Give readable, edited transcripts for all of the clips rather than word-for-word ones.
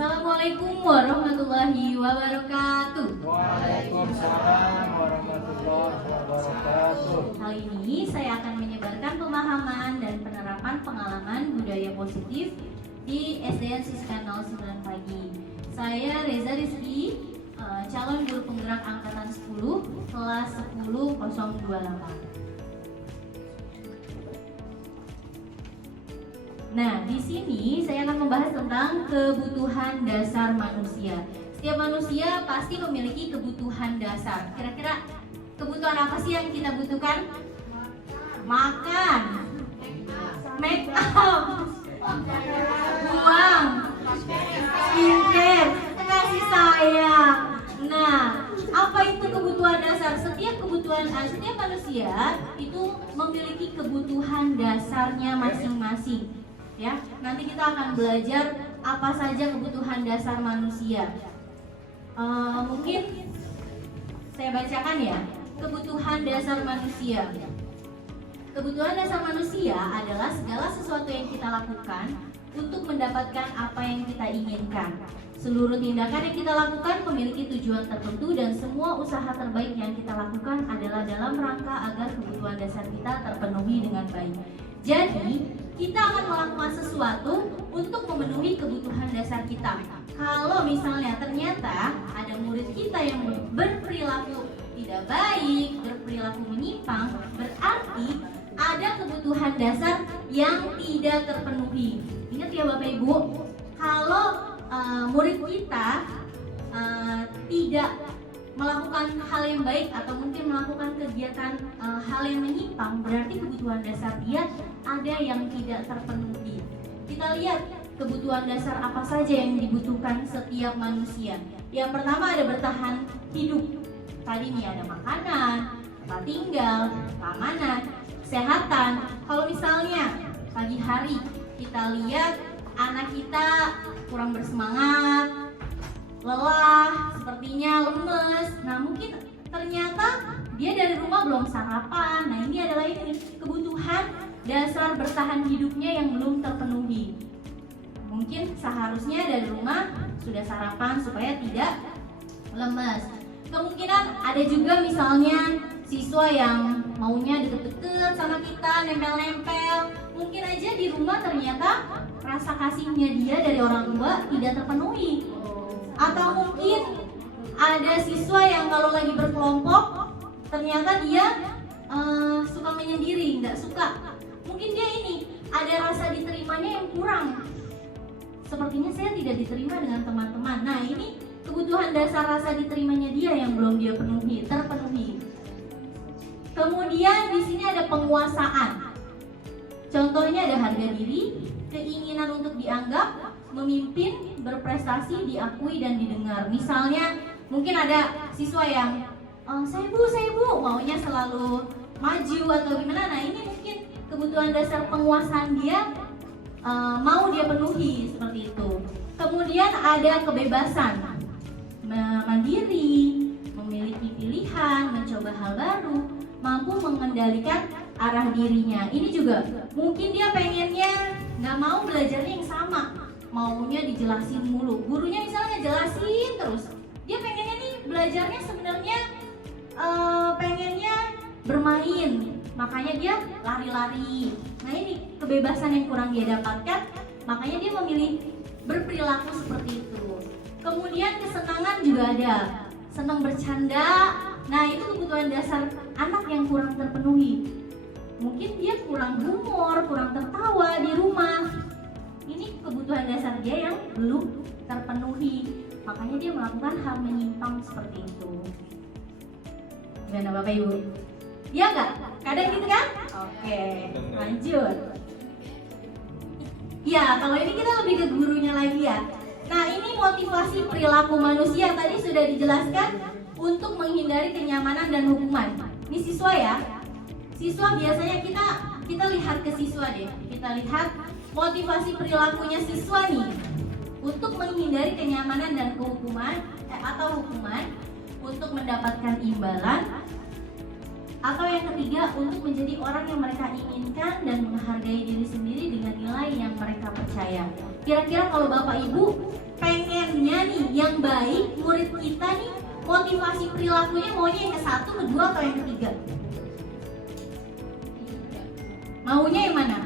Assalamualaikum warahmatullahi wabarakatuh. Waalaikumsalam warahmatullahi wabarakatuh. Kali ini saya akan menyebarkan pemahaman dan penerapan pengalaman budaya positif di SDN Siska 09 Pagi. Saya Reza Rizky, calon guru penggerak angkatan 10, kelas 10028. Nah, di sini saya akan membahas tentang kebutuhan dasar manusia. Setiap manusia pasti memiliki kebutuhan dasar. Kira-kira kebutuhan apa sih yang kita butuhkan? Makan, make up, uang, skincare, kasih sayang. Nah, apa itu kebutuhan dasar? Setiap manusia itu memiliki kebutuhan dasarnya masing-masing. Ya, nanti kita akan belajar apa saja kebutuhan dasar manusia. Mungkin saya bacakan ya, kebutuhan dasar manusia. Kebutuhan dasar manusia adalah segala sesuatu yang kita lakukan untuk mendapatkan apa yang kita inginkan. Seluruh tindakan yang kita lakukan memiliki tujuan tertentu dan semua usaha terbaik yang kita lakukan adalah dalam rangka agar kebutuhan dasar kita terpenuhi dengan baik. Jadi, kita akan melakukan sesuatu untuk memenuhi kebutuhan dasar kita. Kalau misalnya ternyata ada murid kita yang berperilaku tidak baik, berperilaku menyimpang, berarti ada kebutuhan dasar yang tidak terpenuhi. Ingat ya Bapak Ibu, kalau murid kita tidak melakukan hal yang baik atau mungkin melakukan kegiatan hal yang menyimpang, berarti kebutuhan dasar dia ada yang tidak terpenuhi. Kita lihat kebutuhan dasar apa saja yang dibutuhkan setiap manusia. Yang pertama ada bertahan hidup. Tadi nih ada makanan, tempat tinggal, keamanan, kesehatan. Kalau misalnya pagi hari kita lihat anak kita kurang bersemangat, lelah, sepertinya lemes. Nah, mungkin ternyata dia dari rumah belum sarapan. Nah, ini adalah kebutuhan dasar bertahan hidupnya yang belum terpenuhi. Mungkin seharusnya dari rumah sudah sarapan supaya tidak lemes. Kemungkinan ada juga misalnya siswa yang maunya deket-deket sama kita, nempel-nempel. Mungkin aja di rumah ternyata rasa kasihnya dia dari orang tua tidak terpenuhi. Atau mungkin ada siswa yang kalau lagi berkelompok ternyata dia suka menyendiri, nggak suka. Mungkin dia ini ada rasa diterimanya yang kurang. Sepertinya saya tidak diterima dengan teman-teman. Nah, ini kebutuhan dasar rasa diterimanya dia yang belum dia terpenuhi. Kemudian di sini ada penguasaan. Contohnya ada harga diri, keinginan untuk dianggap, memimpin, berprestasi, diakui dan didengar. Misalnya mungkin ada siswa yang saya bu, maunya selalu maju atau gimana. Nah, ini mungkin kebutuhan dasar penguasaan dia mau dia penuhi seperti itu. Kemudian ada kebebasan, mandiri, memiliki pilihan, mencoba hal baru, mampu mengendalikan arah dirinya. Ini juga mungkin dia pengennya nggak mau belajarnya yang sama, maunya dijelasin mulu. Gurunya misalnya jelasin terus, dia pengennya nih belajarnya sebenarnya pengennya bermain, makanya dia lari-lari. Nah, ini kebebasan yang kurang dia dapatkan, makanya dia memilih berperilaku seperti itu. Kemudian kesenangan juga ada, senang bercanda. Nah, itu kebutuhan dasar anak yang kurang terpenuhi. Mungkin dia kurang humor, kurang tertawa di rumah. Ini kebutuhan dasar dia yang belum terpenuhi, makanya dia melakukan hal menyimpang seperti itu. Gimana Bapak Ibu? Iya nggak? Kadang gitu kan? Oke, lanjut. Ya, kalau ini kita lebih ke gurunya lagi ya. Nah, ini motivasi perilaku manusia tadi sudah dijelaskan untuk menghindari kenyamanan dan hukuman. Ini siswa ya. Siswa biasanya kita lihat ke siswa deh. Kita lihat motivasi perilakunya siswa nih untuk menghindari kenyamanan dan hukuman, untuk mendapatkan imbalan, atau yang ketiga untuk menjadi orang yang mereka inginkan dan menghargai diri sendiri dengan nilai yang mereka percaya. Kira-kira kalau Bapak Ibu pengennya nih yang baik, murid kita nih motivasi perilakunya maunya yang ke-1, ke-2, atau yang ke-3? Maunya yang mana?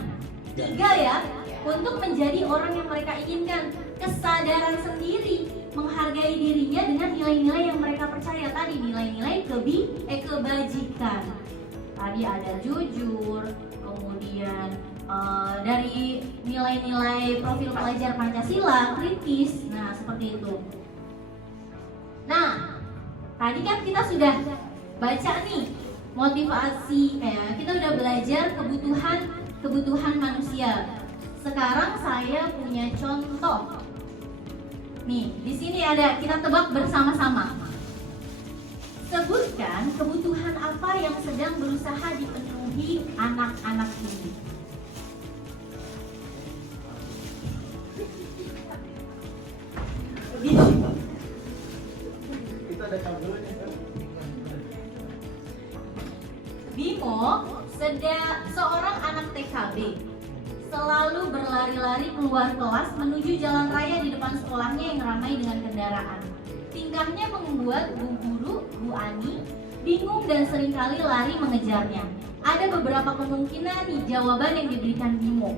3 ya, untuk menjadi orang yang mereka inginkan. Kesadaran sendiri, menghargai dirinya dengan nilai-nilai yang mereka percaya tadi, nilai-nilai kebajikan. Tadi ada jujur, kemudian dari nilai-nilai profil pelajar Pancasila, kritis, nah seperti itu. Nah, tadi kan kita sudah baca nih motivasi, kita udah belajar kebutuhan manusia. Sekarang saya punya contoh. Nih, di sini ada, kita tebak bersama-sama. Sebutkan kebutuhan apa yang sedang berusaha dipenuhi anak-anak ini. Kita ada kabelnya kan? Bimo seorang anak TKB selalu berlari-lari keluar kelas menuju jalan raya di depan sekolahnya yang ramai dengan kendaraan. Tingkahnya membuat Bu Guru, Bu Ani, bingung dan seringkali lari mengejarnya. Ada beberapa kemungkinan nih jawaban yang diberikan Bimo.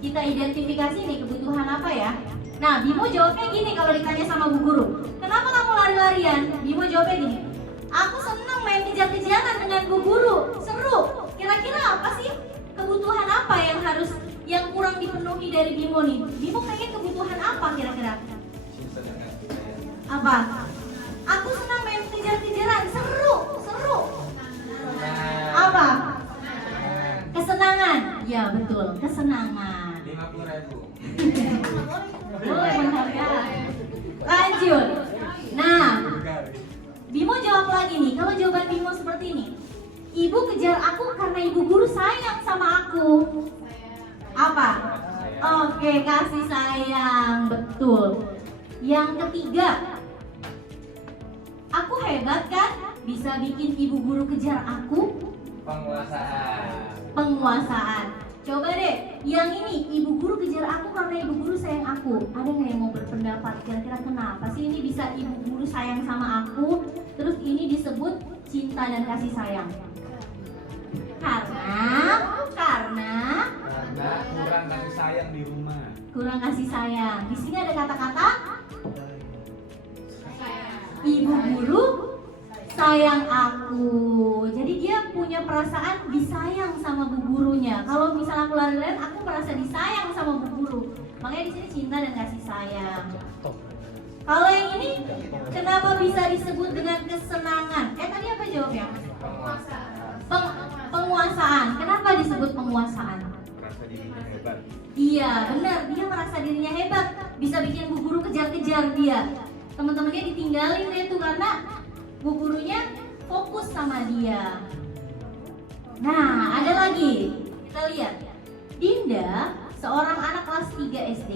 Kita identifikasi nih kebutuhan apa ya. Nah, Bimo jawabnya gini kalau ditanya sama Bu Guru, kenapa kamu lari-larian? Bimo jawabnya gini, aku senang main kejar-kejaran dengan Bu Guru, seru. Kira-kira apa sih kebutuhan apa yang kurang dipenuhi dari Bimo nih? Bimo pengen kebutuhan apa kira-kira? Apa? Aku senang main kejar-kejaran, seru. Apa? Kesenangan. Ya betul, kesenangan. 50.000. Boleh menghargai. Lanjut. Nah, Bimo jawab lagi nih. Kalau jawaban Bimo seperti ini, ibu kejar aku karena ibu guru sayang sama aku. Apa? Oke, kasih sayang, betul. Yang ketiga, aku hebat kan? Bisa bikin ibu guru kejar aku? Penguasaan. Coba deh, yang ini, ibu guru kejar aku karena ibu guru sayang aku. Ada nggak yang mau berpendapat? Kira-kira kenapa sih ini bisa ibu guru sayang sama aku, terus ini disebut cinta dan kasih sayang? Karena kurang kasih sayang di rumah. Kurang kasih sayang. Di sini ada kata-kata ibu guru sayang aku. Jadi dia punya perasaan disayang sama bu gurunya. Kalau misalnya aku lari-lari, aku merasa disayang sama bu guru. Makanya di sini cinta dan kasih sayang. Kalau yang ini kenapa bisa disebut dengan kesenangan? Tadi apa jawabnya? Penguasaan. Kenapa disebut penguasaan? Merasa dirinya hebat. Iya, benar. Dia merasa dirinya hebat. Bisa bikin bu guru kejar-kejar dia. Teman-temannya ditinggalin deh tuh karena bu gurunya fokus sama dia. Nah, ada lagi. Kita lihat. Dinda, seorang anak kelas 3 SD.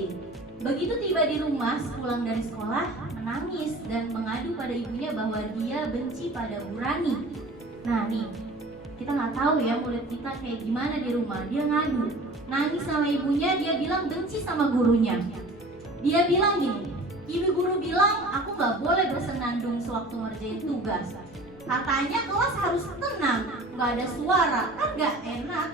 Begitu tiba di rumah pulang dari sekolah, menangis dan mengadu pada ibunya bahwa dia benci pada Bu Rani. Nah nih, kita nggak tahu ya murid kita kayak gimana di rumah. Dia ngadu, nangis sama ibunya, dia bilang benci sama gurunya. Dia bilang gini, ibu guru bilang aku nggak boleh bersenandung sewaktu ngerjain tugas. Katanya kelas harus tenang, nggak ada suara, kan nggak enak,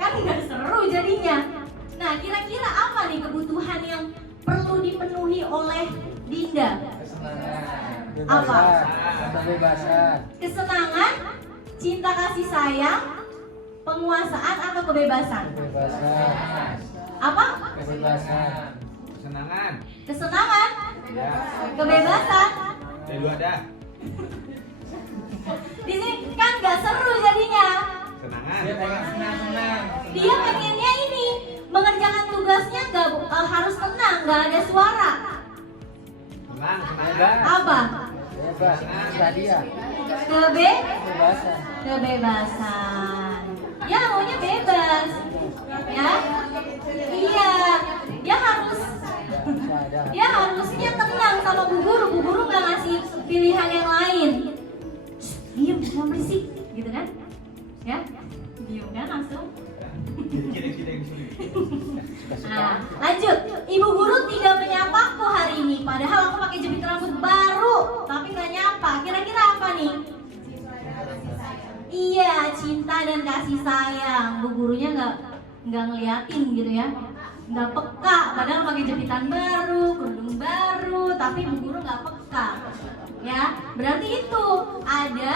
kan nggak seru jadinya. Nah, kira-kira apa nih kebutuhan yang perlu dipenuhi oleh Dinda? Kesenangan. Apa? Kebebasan. Kesenangan, cinta kasih sayang, penguasaan atau kebebasan? Kebebasan. Apa? Kebebasan. Kesenangan. Kesenangan, Ya. kebebasan. Dua dah. Di sini kan nggak seru jadinya. Kesenangan. Dia pengen senang-senang. Dia pengennya ini mengerjakan tugasnya nggak harus tenang, nggak ada suara. Tenang, Bebas. Apa? Bebas. Tadi ya. Kebebasan. Kebebasan. Dia maunya bebas, ya? Iya. Dia harusnya tenang sama bu guru nggak ngasih pilihan yang lain. Diam, jangan berisik, gitu kan? Ya, diem kan langsung. Kita yang sulit. Nah, lanjut. Ibu guru tidak menyapaku hari ini, padahal aku pakai jepit rambut baru, tapi nggak nyapa. Kira-kira apa nih? Iya, cinta dan kasih sayang. Bu gurunya nggak ngeliatin gitu ya, nggak peka. Padahal pakai jepitan baru, kerudung baru, tapi bu guru nggak peka. Ya, berarti itu ada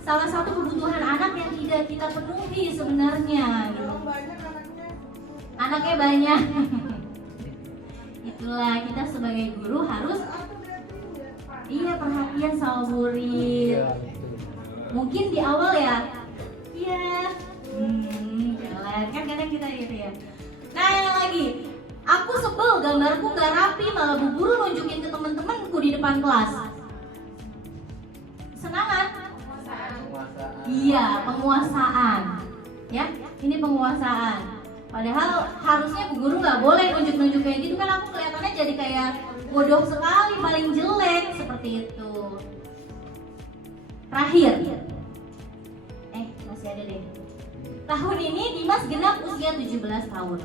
salah satu kebutuhan anak yang tidak kita penuhi sebenarnya. Gitu. Anaknya banyak. Itulah kita sebagai guru harus perhatian sama murid. Mungkin di awal ya, jalan kan kadang kita gitu ya. Nah yang lagi, aku sebel gambarku nggak rapi, malah bu guru nunjukin ke teman-temanku di depan kelas. Senangan? Iya, penguasaan. Ya, ini penguasaan. Padahal harusnya bu guru nggak boleh nunjuk-nunjuk kayak gitu kan, aku kelihatannya jadi kayak bodoh sekali, paling jelek seperti itu. Terakhir, masih ada deh. Tahun ini Dimas genap usia 17 tahun.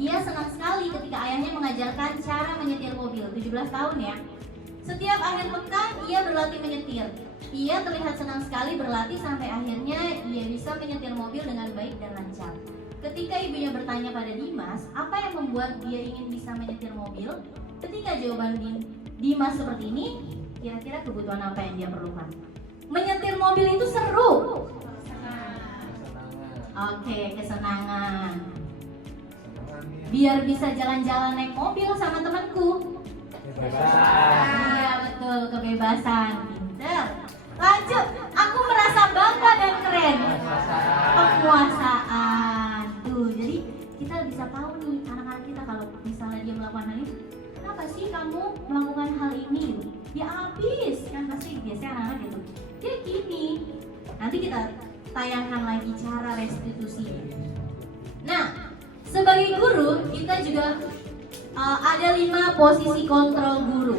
Ia senang sekali ketika ayahnya mengajarkan cara menyetir mobil. 17 tahun ya. Setiap akhir pekan ia berlatih menyetir. Ia terlihat senang sekali berlatih sampai akhirnya ia bisa menyetir mobil dengan baik dan lancar. Ketika ibunya bertanya pada Dimas, apa yang membuat dia ingin bisa menyetir mobil? Ketika jawaban Dimas seperti ini, kira-kira kebutuhan apa yang dia perlukan? Menyetir mobil itu seru. Oke, kesenangan. Biar bisa jalan-jalan naik mobil sama temanku. Iya betul, kebebasan. Pinter. Lanjut, aku merasa bangga dan keren. Penguasaan. Tuh, jadi kita bisa tahu nih anak-anak kita kalau misalnya dia melakukan hal ini, kenapa sih kamu melakukan hal ini? Ya habis, kan pasti biasanya anak-anak gitu. Dia gini. Nanti kita tayangkan lagi cara restitusi. Nah, sebagai guru kita juga ada 5 posisi kontrol guru.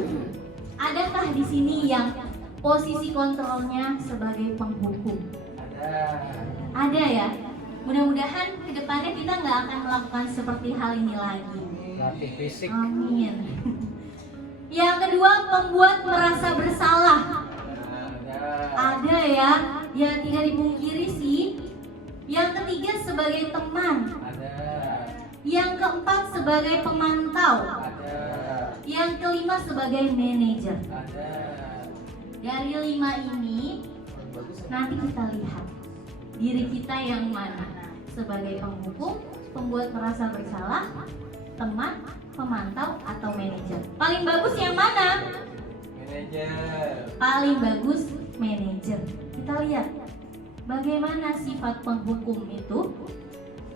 Adakah di sini yang posisi kontrolnya sebagai penghukum? Ada ya. Mudah-mudahan kedepannya kita nggak akan melakukan seperti hal ini lagi. Latih fisik. Amin. Yang kedua, pembuat merasa bersalah. Ada ya, ya tidak dipungkiri sih. Yang ketiga sebagai teman. Yang keempat sebagai pemantau. Yang kelima sebagai manajer. Dari 5 ini nanti kita lihat diri kita yang mana, sebagai penghukum, pembuat merasa bersalah, teman, pemantau, atau manajer. Paling bagus yang mana? Manajer. Paling bagus manajer. Kita lihat bagaimana sifat penghukum itu.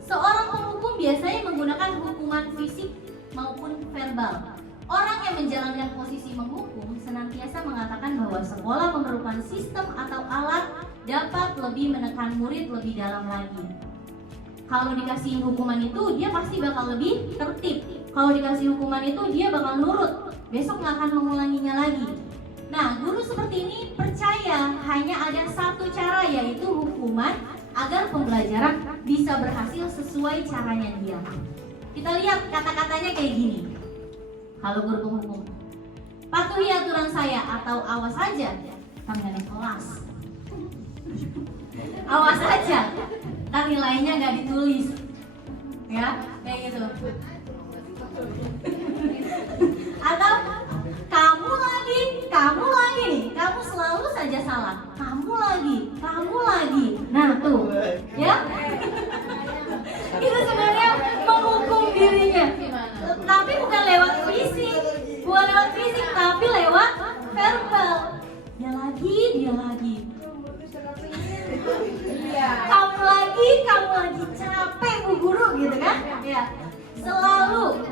Seorang penghukum biasanya menggunakan hukuman fisik maupun verbal. Orang yang menjalankan posisi menghukum senantiasa mengatakan bahwa sekolah memerlukan sistem atau alat dapat lebih menekan murid lebih dalam lagi. Kalau dikasih hukuman itu dia pasti bakal lebih tertib. Kalau dikasih hukuman itu dia bakal nurut. Besok nggak akan mengulanginya lagi. Nah, guru seperti ini percaya hanya ada satu cara, yaitu hukuman, agar pembelajaran bisa berhasil sesuai caranya dia. Kita lihat kata-katanya kayak gini. Kalau guru penghukum, patuhi aturan saya atau awas saja, kami naik kelas. Awas saja, kan nilainya nggak ditulis, ya kayak gitu. Atau kamu lagi nih, kamu selalu saja salah. Kamu lagi. Nah tuh, ya. Itu sebenarnya menghukum dirinya. Tapi bukan lewat fisik, tapi lewat verbal. Dia lagi. Kamu lagi capek bu guru gitu kan? Ya, selalu.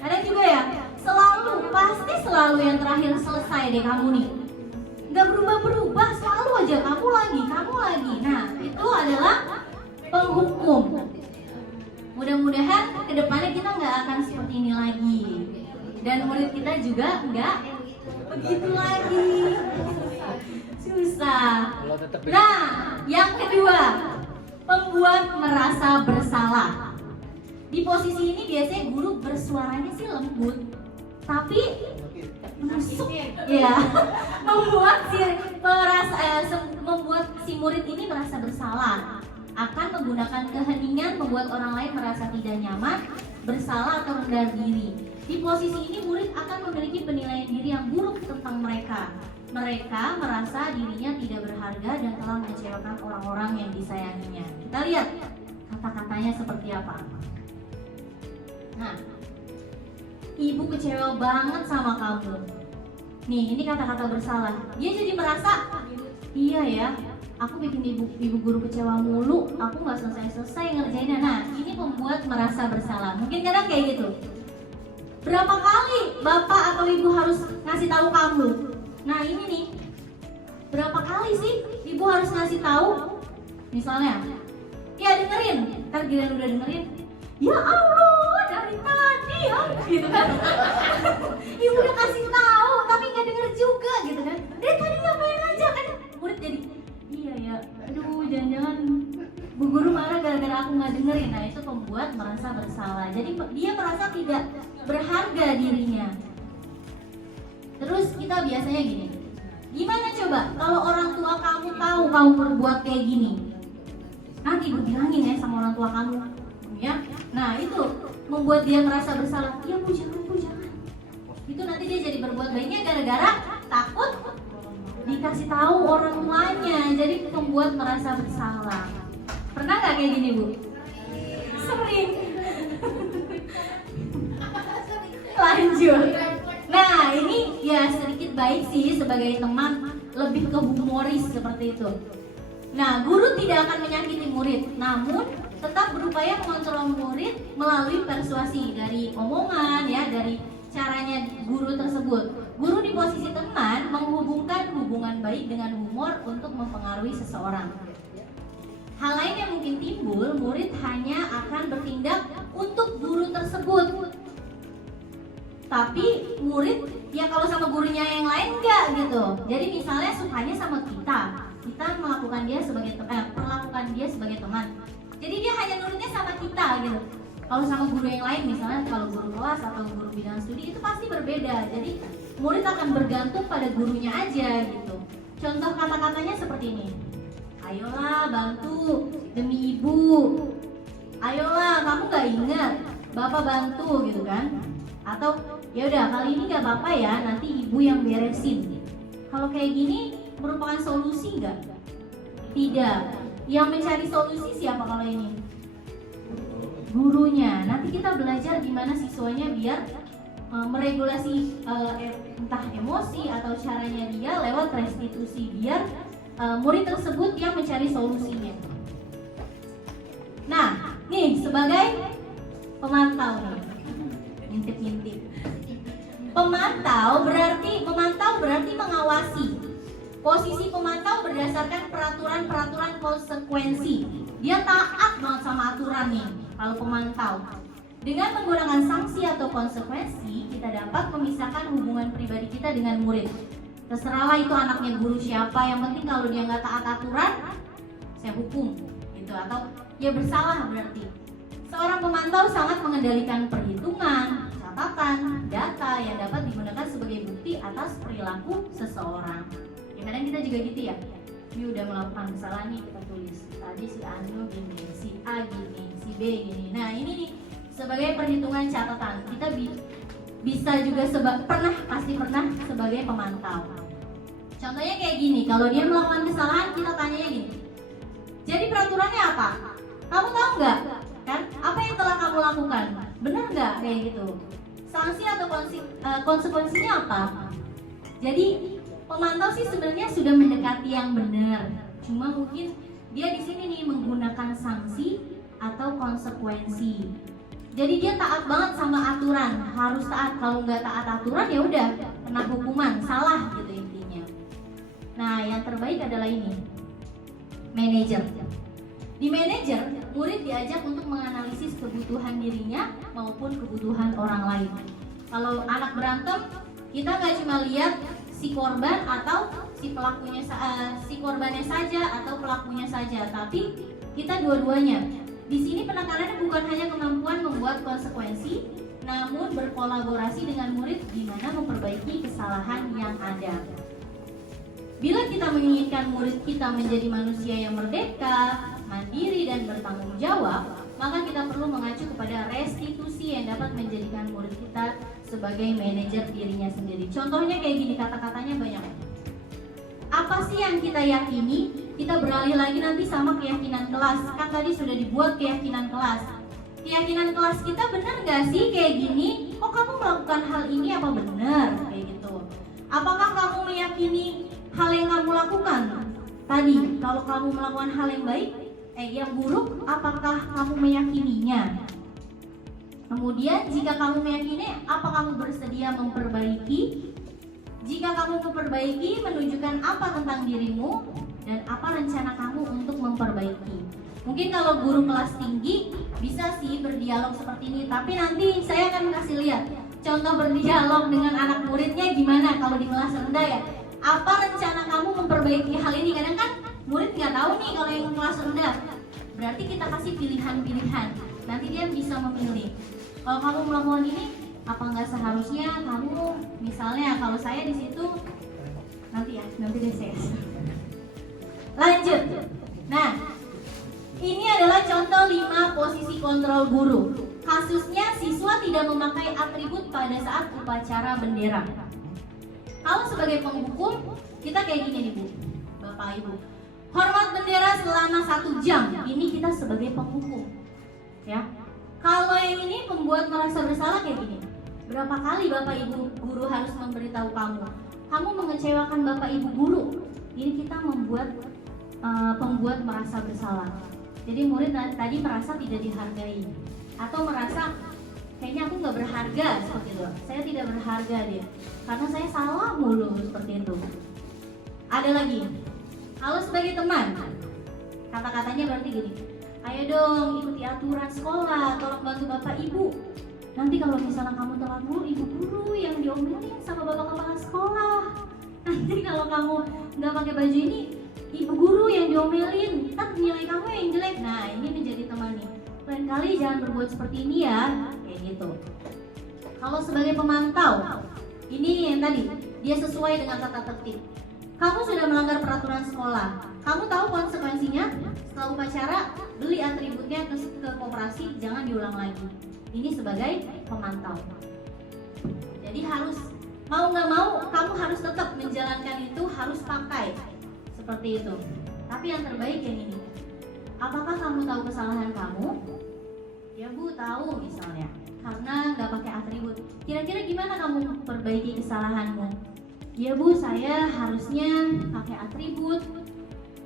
Ada juga ya, pasti selalu yang terakhir selesai deh kamu nih. Nggak berubah, selalu aja kamu lagi. Nah, itu adalah penghukum. Mudah-mudahan kedepannya kita nggak akan seperti ini lagi, dan murid kita juga nggak begitu lagi. Susah. Nah, yang kedua, membuat merasa bersalah. Di posisi ini biasanya guru bersuaranya sih lembut, tapi menusuk ya, membuat si murid ini merasa bersalah, akan menggunakan keheningan membuat orang lain merasa tidak nyaman, bersalah atau rendah diri. Di posisi ini murid akan memiliki penilaian diri yang buruk tentang mereka. Mereka merasa dirinya tidak berharga dan telah mengecewakan orang-orang yang disayanginya. Kita lihat kata-katanya seperti apa. Nah, ibu kecewa banget sama kamu. Nih, ini kata-kata bersalah. Dia jadi merasa, iya ya, aku bikin ibu guru kecewa mulu, aku nggak selesai ngerjainnya. Nah, ini membuat merasa bersalah. Mungkin kadang kayak gitu. Berapa kali bapak atau ibu harus ngasih tahu kamu? Nah, ini nih, berapa kali sih ibu harus ngasih tahu? Misalnya, ya dengerin, ntar giliran udah dengerin, ya Allah dari tadi ya, gitu kan? Ibu udah kasih tahu, tapi nggak denger juga, gitu kan? Dari tadi ngapain aja kan? Murid jadi, iya ya, aduh jangan-jangan bu guru marah gara-gara aku nggak dengerin. Nah, itu membuat merasa bersalah. Jadi dia merasa tidak berharga dirinya. Terus kita biasanya gini, gimana coba kalau orang tua kamu tahu kamu berbuat kayak gini? Nanti bilangin ya sama orang tua kamu, ya. Nah, itu membuat dia merasa bersalah. Ya bu jangan. Itu nanti dia jadi berbuat baiknya gara-gara takut dikasih tahu orang tuanya, jadi membuat merasa bersalah. Pernah nggak kayak gini bu? Sering. Lanjut. Nah, ini ya sedikit baik sih sebagai teman, lebih ke humoris seperti itu. Nah, guru tidak akan menyakiti murid, namun tetap berupaya mengontrol murid melalui persuasi dari omongan ya, dari caranya guru tersebut. Guru di posisi teman menghubungkan hubungan baik dengan humor untuk mempengaruhi seseorang. Hal lain yang mungkin timbul, murid hanya akan bertindak untuk guru tersebut. Tapi murid ya kalau sama gurunya yang lain enggak gitu. Jadi misalnya sukanya sama kita melakukan dia sebagai perlakukan dia sebagai teman. Jadi dia hanya nurutnya sama kita gitu. Kalau sama guru yang lain, misalnya kalau guru kelas atau guru bidang studi, itu pasti berbeda. Jadi murid akan bergantung pada gurunya aja gitu. Contoh kata-katanya seperti ini. Ayolah bantu demi ibu. Ayolah kamu gak ingat bapak bantu gitu kan. Atau ya udah kali ini gak apa-apa ya, nanti ibu yang beresin. Kalau kayak gini merupakan solusi nggak? Tidak. Yang mencari solusi siapa kalau ini? Gurunya. Nanti kita belajar gimana siswanya biar meregulasi entah emosi atau caranya dia lewat restitusi, biar murid tersebut yang mencari solusinya. Nah, nih sebagai pemantau nih, ngintip-ngintip. Memantau berarti mengawasi. Posisi pemantau berdasarkan peraturan-peraturan konsekuensi. Dia taat banget sama aturan nih kalau pemantau. Dengan menggunakan sanksi atau konsekuensi, kita dapat memisahkan hubungan pribadi kita dengan murid. Terserahlah itu anaknya guru siapa, yang penting kalau dia nggak taat aturan, saya hukum gitu, atau ya bersalah berarti. Seorang pemantau sangat mengendalikan perhitungan, catatan, data yang dapat digunakan sebagai bukti atas perilaku seseorang. Ya kadang kita juga gitu ya, ini udah melakukan kesalahan nih, kita tulis tadi si Anu gini, si A gini, si B gini. Nah ini nih sebagai perhitungan catatan, kita bisa juga pasti pernah sebagai pemantau. Contohnya kayak gini, kalau dia melakukan kesalahan kita tanyanya gini, jadi peraturannya apa? Kamu tahu nggak? Kan? Apa yang telah kamu lakukan? Benar nggak kayak gitu? Sanksi atau konsekuensinya apa? Jadi pemantau sih sebenarnya sudah mendekati yang benar. Cuma mungkin dia di sini nih menggunakan sanksi atau konsekuensi. Jadi dia taat banget sama aturan, harus taat. Kalau nggak taat aturan ya udah kena hukuman, salah gitu intinya. Nah, yang terbaik adalah ini, manajer. Di manajer, murid diajak untuk menganalisis kebutuhan dirinya maupun kebutuhan orang lain. Kalau anak berantem, kita nggak cuma lihat si korban atau si pelakunya, si korbannya saja atau pelakunya saja, tapi kita dua-duanya. Di sini penekanannya bukan hanya kemampuan membuat konsekuensi, namun berkolaborasi dengan murid gimana memperbaiki kesalahan yang ada. Bila kita menginginkan murid kita menjadi manusia yang merdeka, mandiri dan bertanggung jawab, maka kita perlu mengacu kepada restitusi yang dapat menjadikan murid kita sebagai manajer dirinya sendiri. Contohnya kayak gini, kata-katanya banyak. Apa sih yang kita yakini? Kita beralih lagi nanti sama keyakinan kelas. Kan tadi sudah dibuat keyakinan kelas. Keyakinan kelas kita benar gak sih kayak gini? Kok kamu melakukan hal ini apa benar? Kayak gitu. Apakah kamu meyakini hal yang kamu lakukan? Tadi, kalau kamu melakukan hal yang baik, yang buruk, apakah kamu meyakininya? Kemudian, jika kamu meyakini, apa kamu bersedia memperbaiki? Jika kamu memperbaiki, menunjukkan apa tentang dirimu dan apa rencana kamu untuk memperbaiki. Mungkin kalau guru kelas tinggi bisa sih berdialog seperti ini, tapi nanti saya akan kasih lihat contoh berdialog dengan anak muridnya gimana kalau di kelas rendah ya. Apa rencana kamu memperbaiki hal ini? Kadang kan murid nggak tahu nih kalau yang kelas rendah. Berarti kita kasih pilihan-pilihan. Nanti dia bisa memilih. Kalau kamu melakukan ini, apa nggak seharusnya kamu, misalnya kalau saya di situ nanti deh saya. Lanjut. Nah, ini adalah contoh 5 posisi kontrol guru. Kasusnya siswa tidak memakai atribut pada saat upacara bendera. Kalau sebagai penghukum, kita kayak gini nih Bu, Bapak Ibu. Hormat bendera selama 1 jam. Ini kita sebagai penghukum. Ya. Kalau yang ini membuat merasa bersalah kayak gini. Berapa kali Bapak Ibu guru harus memberitahu kamu? Kamu mengecewakan Bapak Ibu guru. Ini kita membuat pembuat merasa bersalah. Jadi murid tadi merasa tidak dihargai atau merasa kayaknya aku nggak berharga seperti itu. Saya tidak berharga dia karena saya salah mulu seperti itu. Ada lagi. Kalau sebagai teman, kata-katanya berarti gini. Ayo dong ikuti aturan sekolah, tolong bantu Bapak Ibu. Nanti kalau misalnya kamu telat mulu, ibu guru yang diomelin sama Bapak Kepala Sekolah. Nanti kalau kamu nggak pakai baju ini, ibu guru yang diomelin, ntar nilai kamu yang jelek. Nah ini menjadi teman nih. Lain kali jangan berbuat seperti ini ya, kayak gitu. Kalau sebagai pemantau, ini yang tadi dia sesuai dengan tata tertib. Kamu sudah melanggar peraturan sekolah. Kamu tahu konsekuensinya? Setelah upacara, beli atributnya ke koperasi, jangan diulang lagi. Ini sebagai pemantau. Jadi harus mau nggak mau, kamu harus tetap menjalankan itu, harus pakai seperti itu. Tapi yang terbaik yang ini. Apakah kamu tahu kesalahan kamu? Ya Bu, tahu misalnya. Karena nggak pakai atribut. Kira-kira gimana kamu perbaiki kesalahanmu? Ya Bu, saya harusnya pakai atribut.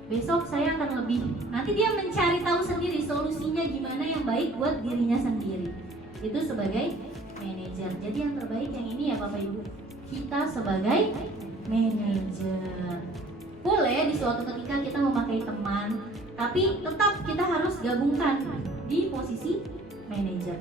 Besok saya akan lebih. Nanti dia mencari tahu sendiri solusinya gimana yang baik buat dirinya sendiri. Itu sebagai manajer. Jadi yang terbaik yang ini ya Bapak Ibu. Kita sebagai manajer. Boleh di suatu ketika kita memakai teman, tapi tetap kita harus gabungkan di posisi manajer.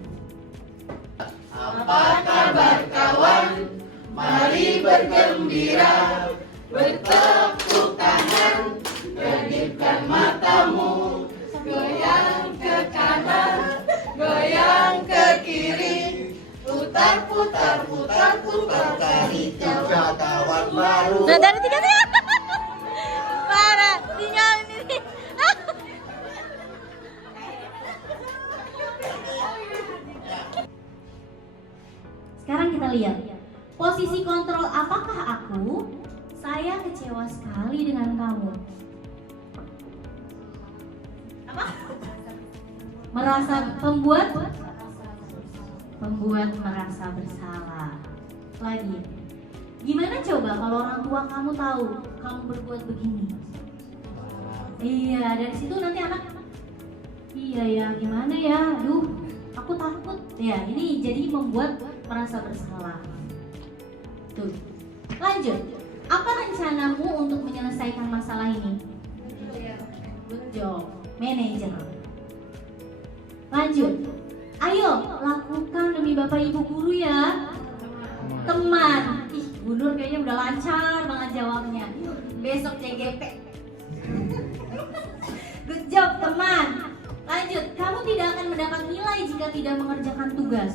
Apa kabar kawan? Mari bergembira, bertepuk tangan, kedipkan matamu, goyang ke kanan, goyang ke kiri, putar putar putar putar, cari juga kawan baru. Nah dari tiga parah, tinggal ini. Sekarang kita lihat posisi kontrol. Apakah aku? Saya kecewa sekali dengan kamu. Apa? Merasa membuat merasa bersalah. Lagi. Gimana coba kalau orang tua kamu tahu kamu berbuat begini? Iya, dari situ nanti anak, iya ya, gimana ya? Duh, aku takut. Ya, ini jadi membuat merasa bersalah. Tuh. Lanjut. Apa rencanamu untuk menyelesaikan masalah ini? Good job, manager. Lanjut. Ayo, lakukan demi Bapak Ibu guru ya. Teman. Ih, Bu Nur kayaknya udah lancar banget jawabnya. Besok CGP. Good job teman. Lanjut, kamu tidak akan mendapat nilai jika tidak mengerjakan tugas.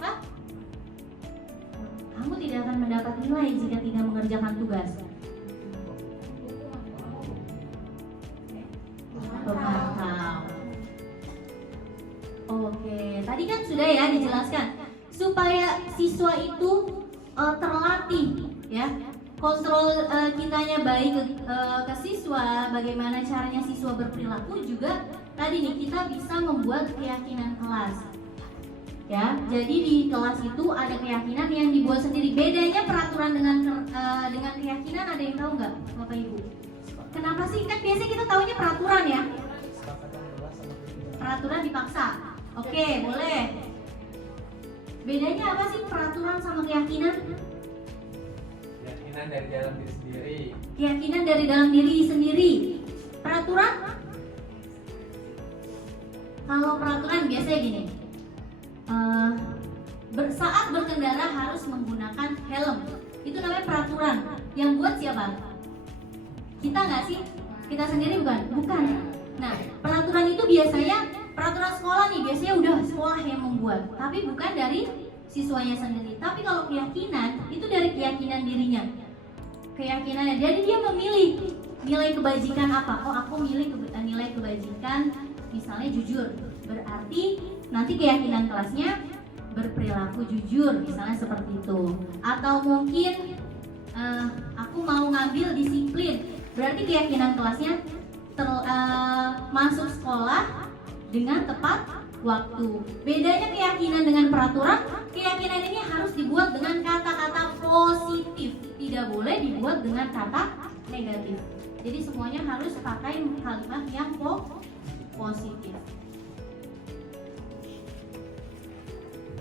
Apa? Kamu tidak akan mendapat nilai jika tidak mengerjakan tugas. Pemantau. Oke, tadi kan sudah ya dijelaskan supaya siswa itu terlatih ya. Kontrol kitanya baik ke siswa, bagaimana caranya siswa berperilaku juga tadi nih kita bisa membuat keyakinan kelas. Ya, jadi di kelas itu ada keyakinan yang dibuat sendiri. Bedanya peraturan dengan keyakinan ada yang tahu nggak, Bapak Ibu? Kenapa sih? Kan biasanya kita taunya peraturan ya. Peraturan dipaksa. Oke, boleh. Bedanya apa sih peraturan sama keyakinan? Keyakinan dari dalam diri sendiri. Keyakinan dari dalam diri sendiri. Peraturan? Kalau peraturan biasanya gini. Saat berkendara harus menggunakan helm. Itu namanya peraturan. Yang buat siapa? Kita nggak sih? Kita sendiri bukan? Bukan. Nah, peraturan itu biasanya peraturan sekolah nih, biasanya udah sekolah yang membuat, tapi bukan dari siswanya sendiri. Tapi kalau keyakinan itu dari keyakinan dirinya. Keyakinannya, jadi dia memilih nilai kebajikan apa. Oh, aku milih nilai kebajikan misalnya jujur. Berarti nanti keyakinan kelasnya berperilaku jujur, misalnya seperti itu. Atau mungkin aku mau ngambil disiplin. Berarti keyakinan kelasnya masuk sekolah dengan tepat waktu. Bedanya keyakinan dengan peraturan, keyakinan ini harus dibuat dengan kata-kata positif, tidak boleh dibuat dengan kata negatif. Jadi semuanya harus pakai kalimat yang positif.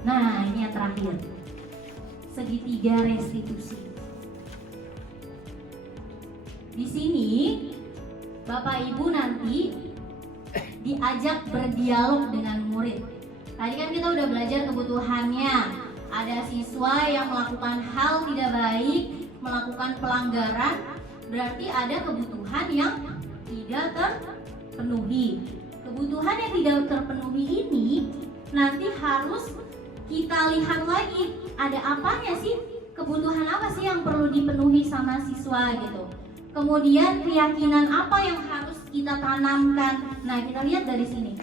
Nah, ini yang terakhir, segitiga restitusi. Di sini Bapak Ibu nanti diajak berdialog dengan murid. Tadi kan kita udah belajar kebutuhannya. Ada siswa yang melakukan hal tidak baik, melakukan pelanggaran, berarti ada kebutuhan yang tidak terpenuhi. Kebutuhan yang tidak terpenuhi ini nanti harus kita lihat lagi, ada apanya sih? Kebutuhan apa sih yang perlu dipenuhi sama siswa gitu. Kemudian keyakinan apa yang harus kita tanamkan. Nah, kita lihat dari sini.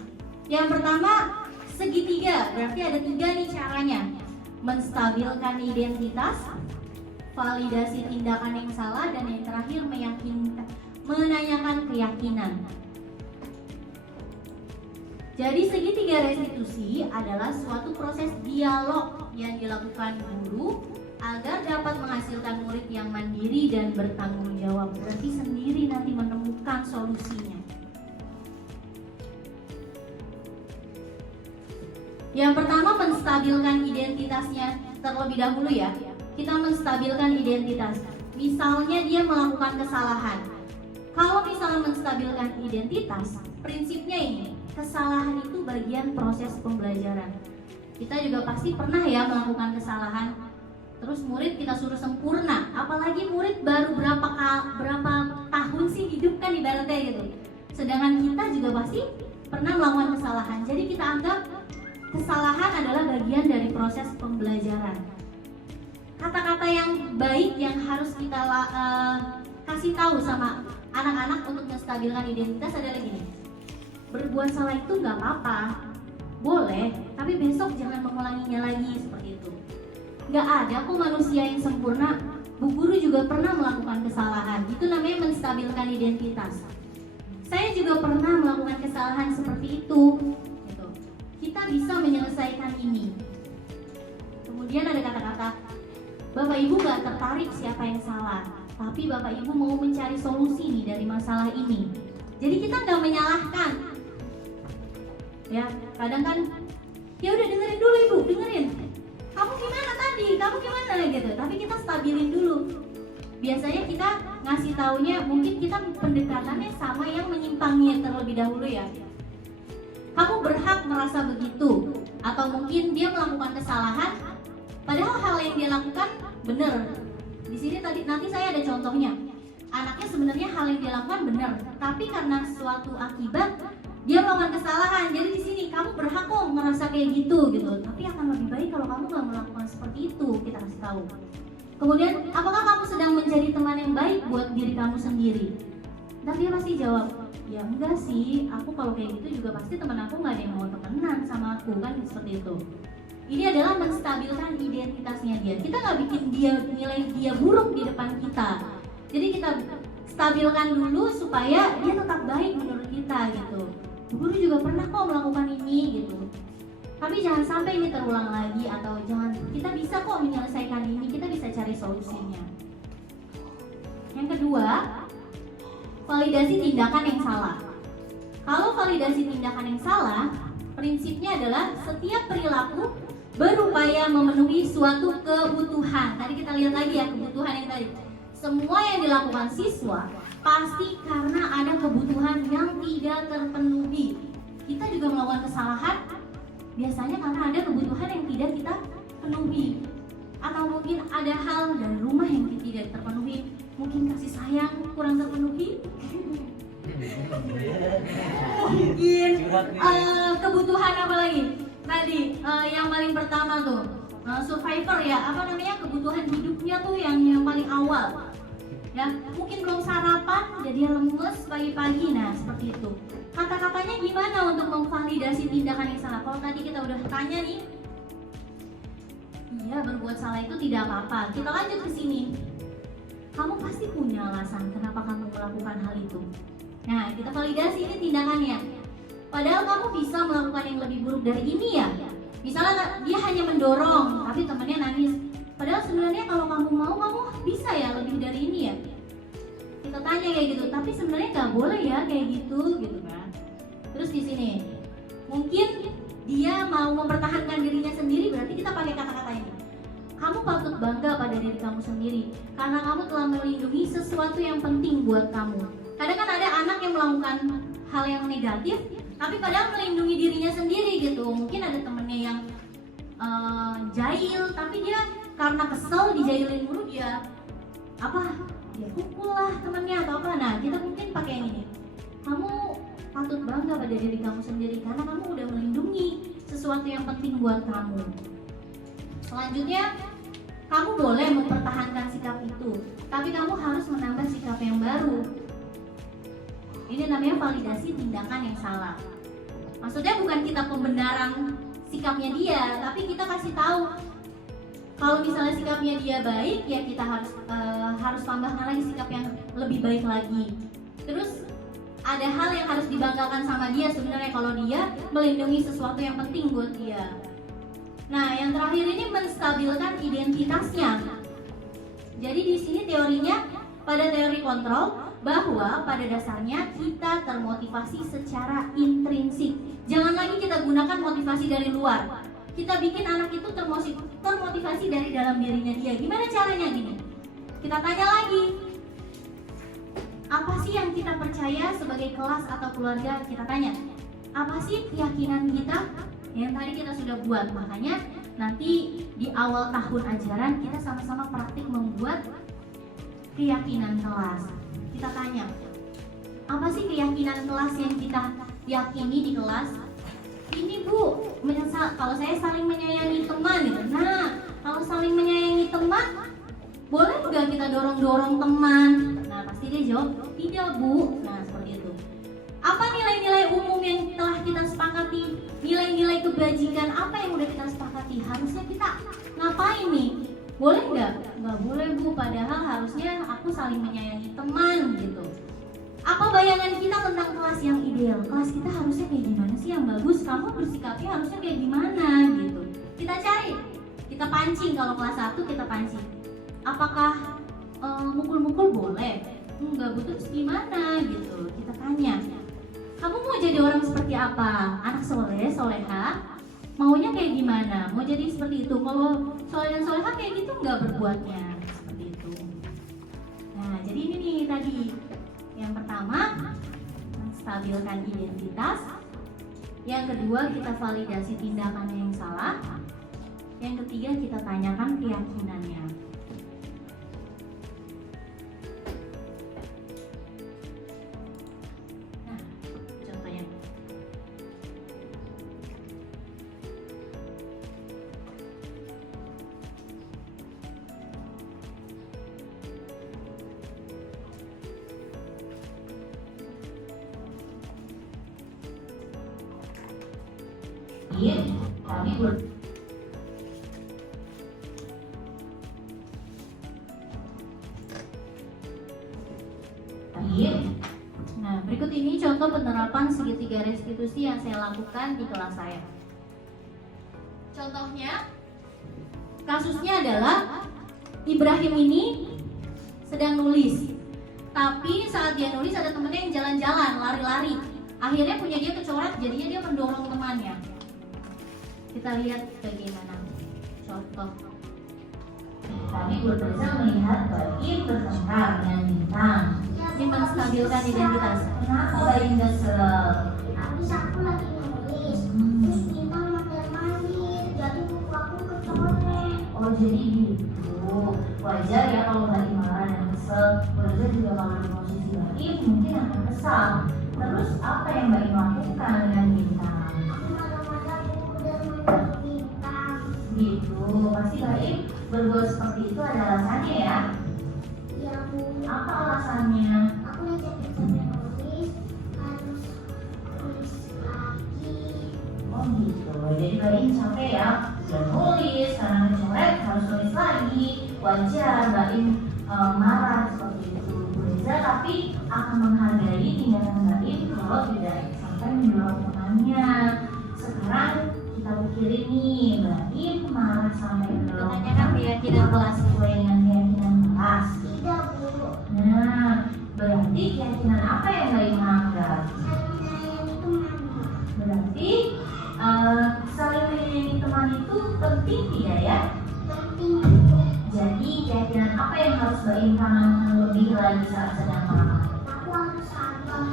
Yang pertama, segitiga. Berarti ada 3 nih caranya. Menstabilkan identitas, validasi tindakan yang salah, dan yang terakhir menanyakan keyakinan. Jadi segitiga restitusi adalah suatu proses dialog yang dilakukan guru agar dapat menghasilkan murid yang mandiri dan bertanggung jawab. Berarti sendiri nanti menemukan solusinya. Yang pertama, menstabilkan identitasnya terlebih dahulu ya. Kita menstabilkan identitas. Misalnya dia melakukan kesalahan. Kalau misalnya menstabilkan identitas, prinsipnya ini, kesalahan itu bagian proses pembelajaran. Kita juga pasti pernah ya melakukan kesalahan. Terus murid kita suruh sempurna, apalagi murid baru berapa tahun sih hidup kan ibaratnya gitu. Sedangkan kita juga pasti pernah melakukan kesalahan. Jadi kita anggap kesalahan adalah bagian dari proses pembelajaran. Kata-kata yang baik yang harus kita kasih tahu sama anak-anak untuk menstabilkan identitas adalah gini. Berbuat salah itu nggak apa-apa, boleh, tapi besok jangan mengulanginya lagi seperti itu. Nggak ada kok manusia yang sempurna. Bu guru juga pernah melakukan kesalahan. Itu namanya menstabilkan identitas. Saya juga pernah melakukan kesalahan seperti itu. Gitu. Kita bisa menyelesaikan ini. Kemudian ada kata-kata, Bapak Ibu nggak tertarik siapa yang salah, tapi Bapak Ibu mau mencari solusi nih dari masalah ini. Jadi kita nggak menyalahkan. Ya, kadang kan, ya udah dengerin dulu Ibu, dengerin. Kamu gimana tadi? Kamu gimana gitu? Tapi kita stabilin dulu. Biasanya kita ngasih taunya, mungkin kita pendekatannya sama yang menyimpangnya terlebih dahulu ya. Kamu berhak merasa begitu. Atau mungkin dia melakukan kesalahan, padahal hal yang dia lakukan benar. Di sini tadi nanti saya ada contohnya. Anaknya sebenarnya hal yang dia lakukan benar, tapi karena suatu akibat dia melakukan kesalahan. Jadi di sini kamu berhak kok ngerasa kayak gitu. Tapi akan lebih baik kalau kamu nggak melakukan seperti itu, kita kasih tahu. Kemudian, apakah kamu sedang mencari teman yang baik buat diri kamu sendiri? Dan dia pasti jawab, ya enggak sih, aku kalau kayak gitu juga pasti teman aku nggak ada yang mau temenan sama aku, kan seperti itu. Ini adalah menstabilkan identitasnya dia. Kita nggak bikin dia nilai dia buruk di depan kita. Jadi kita stabilkan dulu supaya dia tetap baik menurut kita gitu. Guru juga pernah kok melakukan ini gitu. Tapi jangan sampai ini terulang lagi, atau jangan, kita bisa kok menyelesaikan ini, kita bisa cari solusinya. Yang kedua, validasi tindakan yang salah. Kalau validasi tindakan yang salah, prinsipnya adalah setiap perilaku berupaya memenuhi suatu kebutuhan. Tadi kita lihat lagi ya kebutuhan yang tadi. Semua yang dilakukan siswa pasti karena ada kebutuhan yang tidak terpenuhi. Kita juga melakukan kesalahan biasanya karena ada kebutuhan yang tidak kita penuhi, atau mungkin ada hal dari rumah yang tidak terpenuhi, mungkin kasih sayang kurang terpenuhi, mungkin kebutuhan apa lagi tadi, yang paling pertama tuh survivor ya, apa namanya, kebutuhan hidupnya tuh yang paling awal ya, mungkin belum sarapan jadi lemes pagi-pagi. Nah seperti itu. Kata-katanya gimana untuk memvalidasi tindakan yang salah? Kalau tadi kita udah tanya nih, iya berbuat salah itu tidak apa-apa. Kita lanjut ke sini. Kamu pasti punya alasan kenapa kamu melakukan hal itu. Nah kita validasi ini tindakannya. Padahal kamu bisa melakukan yang lebih buruk dari ini ya. Misalnya dia hanya mendorong, tapi temannya nangis. Padahal sebenarnya kalau kamu mau, kamu bisa ya lebih dari ini ya. Kita tanya kayak gitu, tapi sebenarnya nggak boleh ya kayak gitu kan. Terus di sini, mungkin dia mau mempertahankan dirinya sendiri, berarti kita pakai kata-kata ini. Kamu patut bangga pada diri kamu sendiri, karena kamu telah melindungi sesuatu yang penting buat kamu. Kadang kan ada anak yang melakukan hal yang negatif, tapi padahal melindungi dirinya sendiri gitu. Mungkin ada temennya yang jahil, tapi dia karena kesel dijailin mulu, dia pukul lah temannya atau apa. Nah kita mungkin pakai yang ini. Kamu patut bangga pada diri kamu sendiri karena kamu udah melindungi sesuatu yang penting buat kamu. Selanjutnya, kamu boleh mempertahankan sikap itu, tapi kamu harus menambah sikap yang baru. Ini namanya validasi tindakan yang salah. Maksudnya bukan kita pembenaran sikapnya dia, tapi kita kasih tahu kalau misalnya sikapnya dia baik, ya kita harus tambahkan lagi sikap yang lebih baik lagi. Terus ada hal yang harus dibanggakan sama dia sebenarnya kalau dia melindungi sesuatu yang penting buat dia. Nah, yang terakhir ini menstabilkan identitasnya. Jadi di sini teorinya pada teori kontrol bahwa pada dasarnya kita termotivasi secara intrinsik. Jangan lagi kita gunakan motivasi dari luar. Kita bikin anak itu termotivasi dari dalam dirinya dia. Gimana caranya gini? Kita tanya lagi. Apa sih yang kita percaya sebagai kelas atau keluarga? Kita tanya. Apa sih keyakinan kita? Yang tadi kita sudah buat. Makanya nanti di awal tahun ajaran kita sama-sama praktik membuat keyakinan kelas. Kita tanya. Apa sih keyakinan kelas yang kita yakini di kelas? Ini Bu, kalau saya saling menyayangi teman gitu. Nah, kalau saling menyayangi teman, boleh nggak kita dorong-dorong teman? Nah, pasti dia jawab, tidak Bu. Nah, seperti itu. Apa nilai-nilai umum yang telah kita sepakati? Nilai-nilai kebajikan apa yang udah kita sepakati? Harusnya kita ngapain nih? Boleh nggak? Nggak boleh Bu, padahal harusnya aku saling menyayangi teman gitu. Apa bayangan kita tentang kelas yang ideal? Kelas kita harusnya kayak gimana sih yang bagus? Kamu bersikapnya harusnya kayak gimana gitu. Kita cari, kita pancing. Kalau kelas 1 kita pancing. Apakah mukul-mukul boleh? Enggak, terus gimana gitu. Kita tanya. Kamu mau jadi orang seperti apa? Anak soleh, soleha? Maunya kayak gimana? Mau jadi seperti itu? Kalau soleh dan soleha kayak gitu enggak berbuatnya seperti itu. Nah, jadi ini nih tadi. Yang pertama, menstabilkan identitas. Yang kedua, kita validasi tindakan yang salah. Yang ketiga, kita tanyakan keyakinannya. Baik, tapi Nah, berikut ini contoh penerapan segitiga restitusi yang saya lakukan di kelas saya. Contohnya, kasusnya adalah Ibrahim ini sedang nulis, tapi saat dia nulis ada temennya yang jalan-jalan, lari-lari. Akhirnya punya dia kecoret, jadinya dia mendorong temannya. Kita lihat bagaimana contoh. Kami berusaha melihat Baim bertengkar dengan Bintang. Ini menstabilkan identitas. Kenapa Baim kesel? Habis aku lagi nulis, terus Bintang mandir-mandir, jadi buku aku kecoret. Oh jadi gitu. Wajar ya kalau Baim marah dan kesel. Wajar juga kalau di posisi Baim mungkin akan kesal. Terus apa yang Baim lakukan dengan Bintang? Aku marah-marah buku dan mandir Bintang. Gitu. Pasti Baim berbuat seperti itu ada alasannya ya. Iya Bu, Apa alasannya? aku udah capek-capek nulis, harus nulis lagi. Oh gitu. Jadi Baim capek ya. Udah nulis, sekarang dicoret harus nulis lagi. Wajar Baim marah seperti itu. Reza tapi akan menghargai tindakan Baim kalau tidak sampai mendorong temannya. Sekarang kita pikirin nih, Baim marah sampai mendorong. Katanya kan keyakinan kelas sesuai dengan keyakinan kelas. Tidak Bu, Nah, berarti keyakinan apa yang Baim anggap? saling menyayangi teman. Berarti saling menyayangi teman itu penting tidak ya? Penting Bu, Jadi keyakinan apa yang harus Baim tanamkan lebih lagi saat sedang marah? aku harus sabar.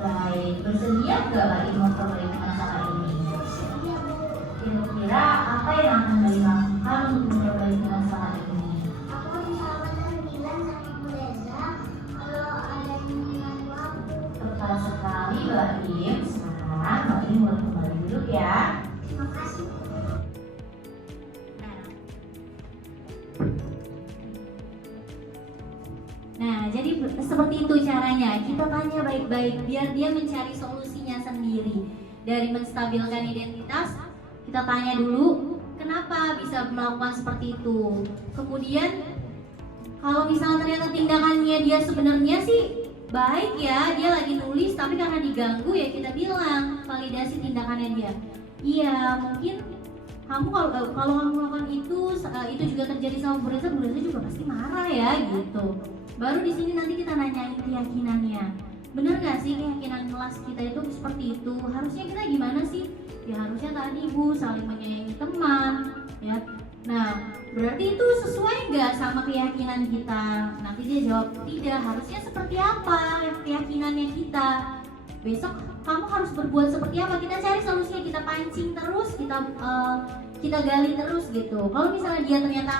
Baik, bersedia nggak Baim memperbaiki masalah ini? Iya Bu, Kira-kira apa yang akan Baim lakukan untuk memperbaiki masalah ini? aku harus sabar dan bilang sama Bu Reza kalau ada yang mengganggu aku. Tepat sekali Baim. Sekarang Baim boleh kembali duduk ya. Terima kasih Bu. Nah, jadi seperti itu caranya. Kita tanya baik-baik biar dia mencari solusinya sendiri. Dari menstabilkan identitas, kita tanya dulu kenapa bisa melakukan seperti itu. Kemudian kalau misalnya ternyata tindakannya dia sebenarnya sih baik ya, dia lagi nulis tapi karena diganggu ya kita bilang validasi tindakannya dia. Iya, mungkin kamu kalau kamu melakukan itu juga terjadi sama Bu Reza juga pasti marah ya gitu. Baru di sini nanti kita nanyain keyakinannya. Bener nggak sih keyakinan kelas kita itu seperti itu? Harusnya kita gimana sih? Ya harusnya tadi Bu saling menyayangi teman, ya. Nah, berarti itu sesuai nggak sama keyakinan kita? Nanti dia jawab tidak. Harusnya seperti apa keyakinannya kita? Besok kamu harus berbuat seperti apa? Kita cari solusinya, kita pancing terus, kita gali terus gitu. Kalau misalnya dia ternyata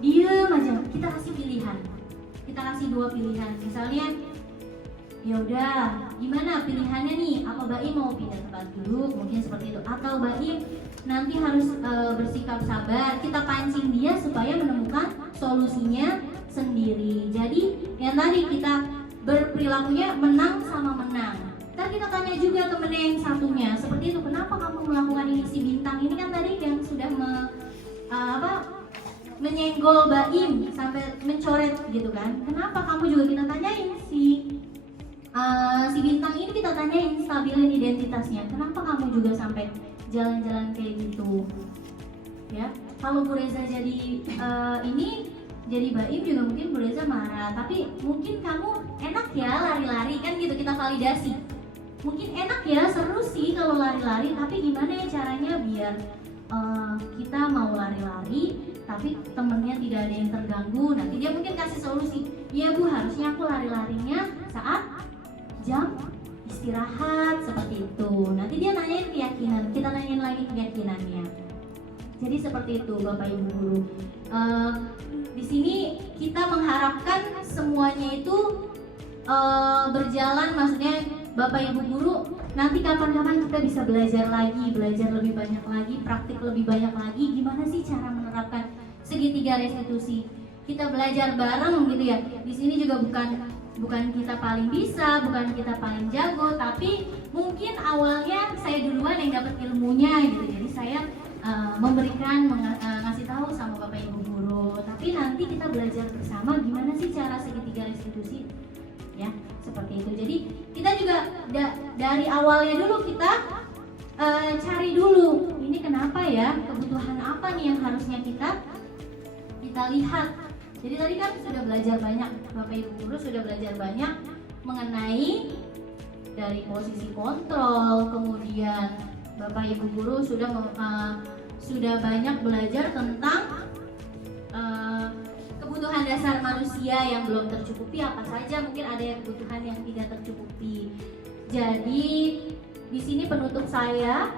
diem aja, kita kasih pilihan. Kita kasih dua pilihan. Misalnya, ya udah, gimana pilihannya nih? Apa Baim mau pindah tempat duduk? Mungkin seperti itu. Atau Baim nanti harus bersikap sabar. Kita pancing dia supaya menemukan solusinya sendiri. Jadi yang tadi kita berperilakunya menang sama menang. Ntar kita tanya juga temennya yang satunya seperti itu, kenapa kamu melakukan ini? Si Bintang ini kan tadi yang sudah menyenggol Baim sampai mencoret gitu kan. Kenapa kamu juga kita tanyain si Bintang ini, kita tanyain stabilin identitasnya. Kenapa kamu juga sampai jalan-jalan kayak gitu? Ya, kalau Bu Reza jadi jadi Baim juga mungkin Bu Reza marah, tapi mungkin kamu enak ya lari-lari kan gitu, kita validasi. Mungkin enak ya, seru sih kalau lari-lari, tapi gimana ya caranya biar kita mau lari-lari tapi temennya tidak ada yang terganggu. Nanti dia mungkin kasih solusi, iya Bu harusnya aku lari-larinya saat jam istirahat seperti itu. Nanti dia nanyain keyakinan, kita nanyain lagi keyakinannya. Jadi seperti itu Bapak Ibu guru. Di sini kita mengharapkan semuanya itu berjalan, maksudnya Bapak Ibu guru nanti kapan-kapan kita bisa belajar lagi, belajar lebih banyak lagi, praktik lebih banyak lagi. Gimana sih cara menerapkan segitiga restitusi? Kita belajar bareng gitu ya. Di sini juga bukan kita paling bisa, bukan kita paling jago, tapi Tapi mungkin awalnya saya duluan yang dapat ilmunya gitu. Jadi saya memberikan ngasih tahu sama Bapak Ibu guru. Tapi nanti kita belajar bersama gimana sih cara segitiga restitusi, ya seperti itu. Jadi kita juga dari awalnya dulu kita cari dulu ini kenapa ya, kebutuhan apa nih yang harusnya kita lihat. Jadi tadi kan sudah belajar banyak, Bapak Ibu guru sudah belajar banyak mengenai dari posisi kontrol, kemudian Bapak Ibu guru sudah banyak belajar tentang kebutuhan dasar manusia yang belum tercukupi apa saja, mungkin ada yang kebutuhan yang tidak tercukupi. Jadi di sini penutup saya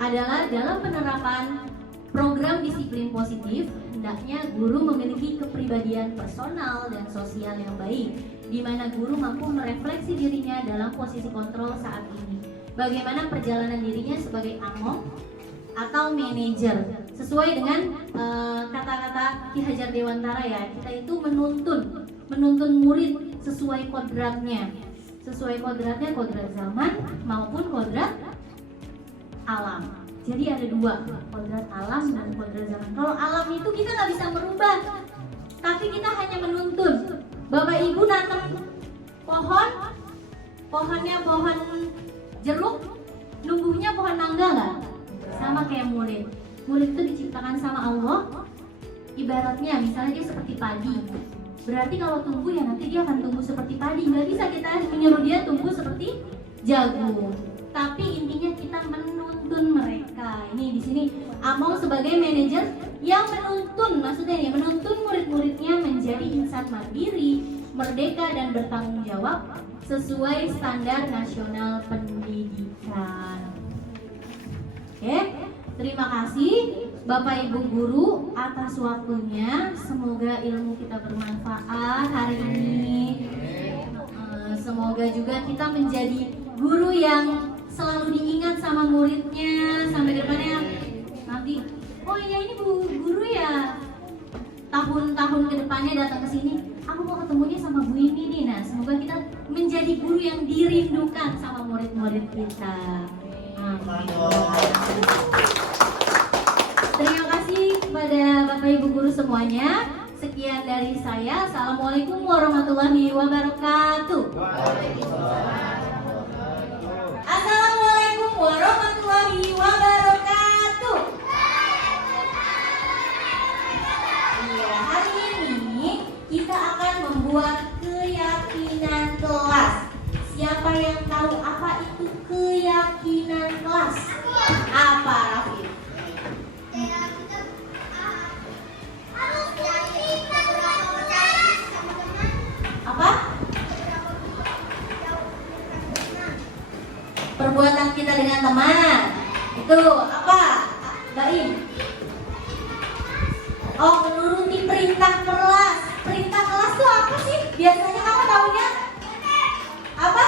adalah dalam penerapan program disiplin positif, hendaknya guru memiliki kepribadian personal dan sosial yang baik, di mana guru mampu merefleksi dirinya dalam posisi kontrol saat ini. Bagaimana perjalanan dirinya sebagai among atau manajer, sesuai dengan kata-kata Ki Hajar Dewantara ya, kita itu menuntun murid sesuai kodratnya, kodrat zaman maupun kodrat alam. Jadi ada dua, kodrat alam dan kodrat zaman. Kalau alam itu kita nggak bisa merubah, tapi kita hanya menuntun. Bapak Ibu nanam pohonnya pohon jeruk, numbuhnya pohon mangga nggak? Sama kayak murid. Murid itu diciptakan sama Allah. Ibaratnya misalnya dia seperti padi. Berarti kalau tumbuh ya nanti dia akan tumbuh seperti padi. Nggak bisa kita menyuruh dia tumbuh seperti jagung. Tapi intinya kita menuntun mereka. Ini di sini Among sebagai manajer yang menuntun, maksudnya ya menuntun murid-muridnya menjadi insan mandiri, merdeka dan bertanggung jawab sesuai standar nasional pendidikan. Oke, terima kasih Bapak Ibu guru atas waktunya. Semoga ilmu kita bermanfaat hari ini. Semoga juga kita menjadi guru yang selalu diingat sama muridnya sampai depannya nanti. Oh iya ini Bu guru ya. Tahun-tahun kedepannya datang ke sini. Aku mau ketemunya sama Bu ini nih. Nah, semoga kita menjadi guru yang dirindukan sama murid-murid kita. Terima kasih kepada Bapak Ibu guru semuanya. Sekian dari saya. Assalamualaikum warahmatullahi wabarakatuh. Assalamualaikum warahmatullahi wabarakatuh. Iya, hari ini kita akan membuat keyakinan kelas. Siapa yang tahu apa itu keyakinan kelas? Apa, Raffi? Apa? Perbuatan kita dengan teman. Itu apa? Baim. Oh, menuruti perintah kelas. Perintah kelas itu apa sih? Biasanya kamu tahunya apa?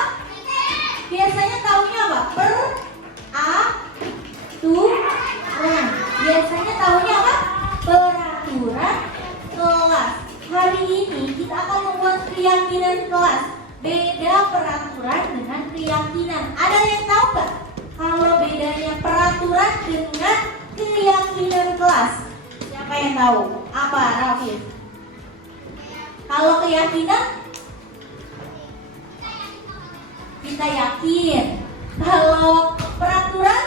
Biasanya tahunya apa? Peraturan. Biasanya tahunya apa? Peraturan kelas. Hari ini kita akan membuat keyakinan kelas. Beda peraturan dengan keyakinan. Ada yang tahu nggak? Kalau bedanya peraturan dengan keyakinan kelas? Siapa yang tahu? Apa, Raffi? Kalau keyakinan kita yakin. Kalau peraturan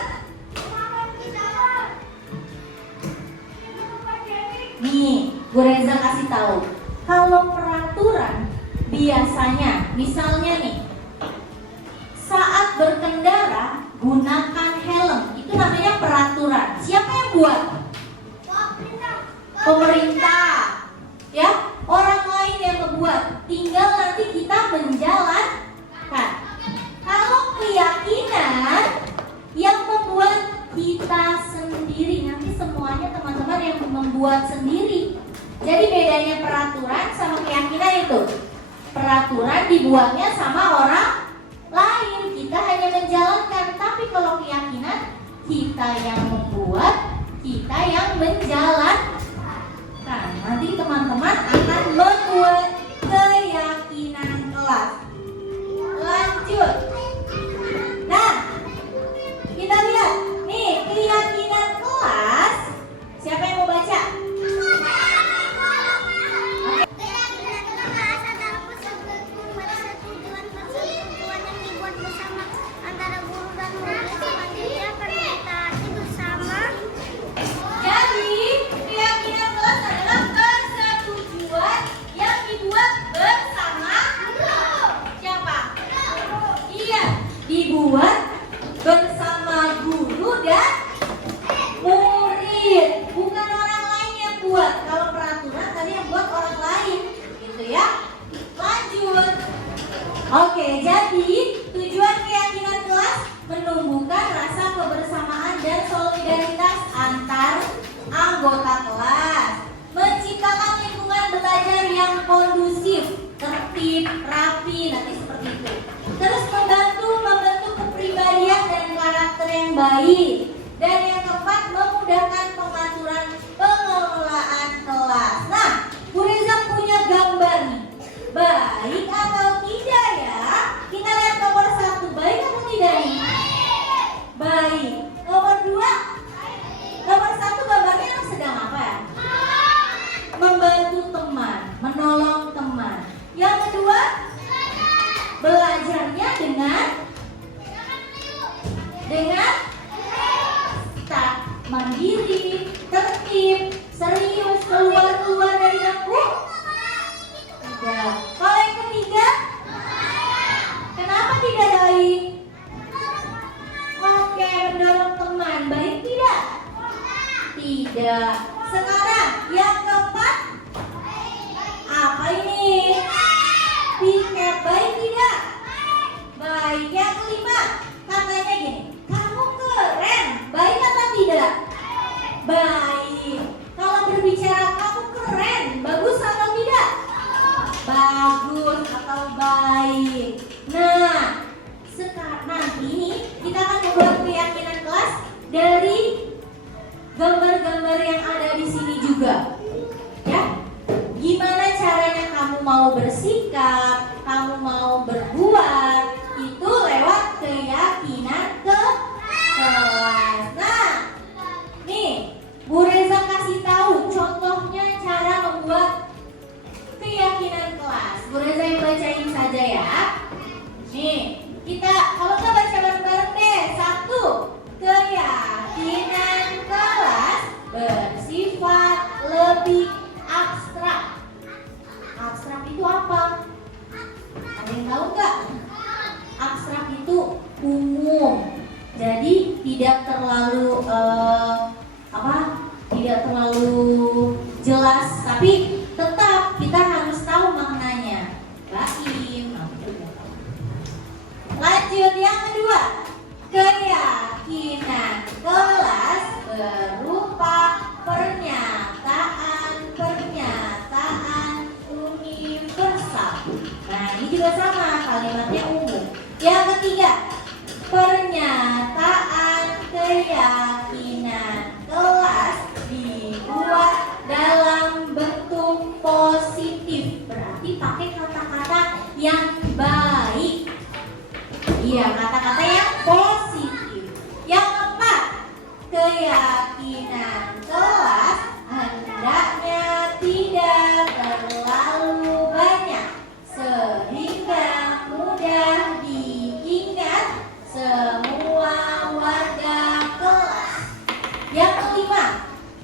nih, Bu Reza kasih tahu. Kalau peraturan biasanya, misalnya nih, saat berkendara gunakan helm. Itu namanya peraturan. Siapa yang buat? Pemerintah. Ya, orang lain yang membuat. Tinggal nanti kita menjalankan. Kalau keyakinan yang membuat kita sendiri. Nanti semuanya teman-teman yang membuat sendiri. Jadi bedanya peraturan sama keyakinan itu. Peraturan dibuatnya sama orang lain, kita hanya menjalankan. Tapi kalau keyakinan, kita yang membuat, kita yang menjalankan. Nanti teman-teman akan membuat tertib, rapi, nanti seperti itu. Terus membentuk kepribadian dan karakter yang baik. Dan yang keempat, memudahkan pengaturan pengelolaan kelas. Nah, Bu Reza punya gambar nih. Baik atau tidak ya? Kita lihat nomor 1, baik atau tidak nih? Baik. Nomor 2, nomor 1 gambarnya yang sedang apa ya? Membantu teman, menolong teman. Yang kedua, belajarnya dengan mandiri, tertib, serius, keluar dari bangku. Tidak. Kalau yang ketiga, kenapa tidak baik? Oke, mendorong teman, baik tidak? Tidak. Sekarang yang keempat, apa ini? Piket, baik tidak? Baik. Yang kelima, katanya gini, kamu keren, baik atau tidak? Baik. Kalau berbicara kamu keren, bagus atau tidak? Bagus atau baik. Nah, sekarang nanti nih kita akan membuat keyakinan kelas dari gambar-gambar yang ada di sini juga. Ya. Gimana caranya kamu mau bersikap, kamu mau berbuat, itu lewat keyakinan ke kelas. Nah, nih Bu Reza kasih tahu contohnya cara membuat keyakinan kelas. Bu Reza yang bacain saja ya. Nih, kita kalau kita baca bareng-bareng deh. 1. Keyakinan kelas bersifat lebih abstrak. Abstrak itu apa? Ada yang tahu nggak? Abstrak itu umum. Jadi tidak terlalu tidak terlalu jelas, tapi tetap kita harus tahu maknanya. Baik. Lanjut yang kedua. Keyakinan kelas berupa pernyataan universal. Nah, ini juga sama, kalimatnya umum. Yang ketiga, pernyataan keyakinan kelas dibuat dalam bentuk positif. Berarti pakai kata-kata yang baik. Iya, kata-kata yang positif. Yang keempat, keyakinan kelas hendaknya tidak terlalu banyak sehingga mudah diingat semua warga kelas. Yang kelima,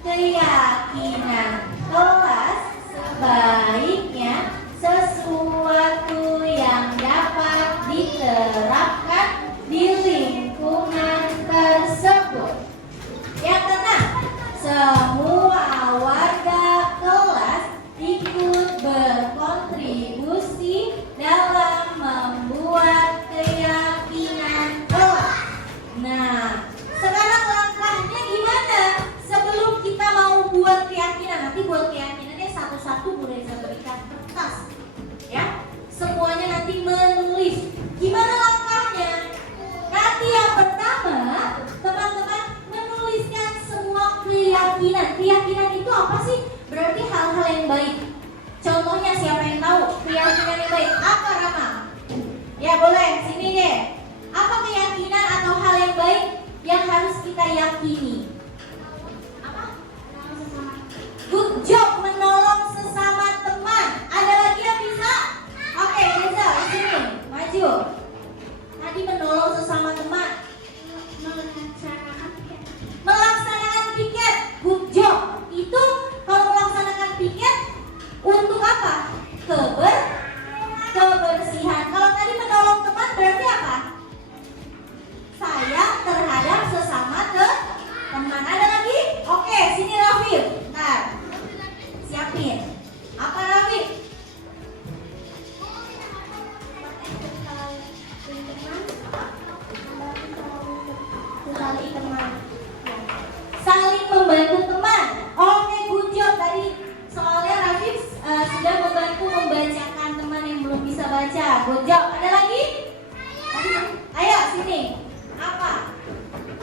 keyakinan kelas sebaiknya sesuatu yang dapat diterapkan di lingkungan tersebut. Yang keenam, semua warga kelas ikut berkontribusi dalam membuat keyakinan kelas. Nah, sekarang langkahnya gimana? Sebelum kita mau buat keyakinan, nanti buat keyakinannya satu-satu Bu Reza berikan kertas. Ya, semuanya nanti menulis. Gimana langkahnya? Nanti yang pertama, teman-teman menuliskan semua keyakinan. Keyakinan itu apa sih? Berarti hal-hal yang baik. Contohnya siapa yang tahu? Keyakinan yang baik apa, Rama? Ya boleh, sini deh. Apa keyakinan atau hal yang baik yang harus kita yakini? Apa? Good job, menolong sesama teman. Ada lagi yang bisa? Oke, Reza, sini, maju. Tadi menolong sesama teman. Melaksanakan piket. Good job. Itu kalau melaksanakan piket untuk apa? Kebersihan. Kalau tadi menolong teman berarti apa? Sayang terhadap sesama teman. baca. Good job. Ada lagi? Ayo sini. Apa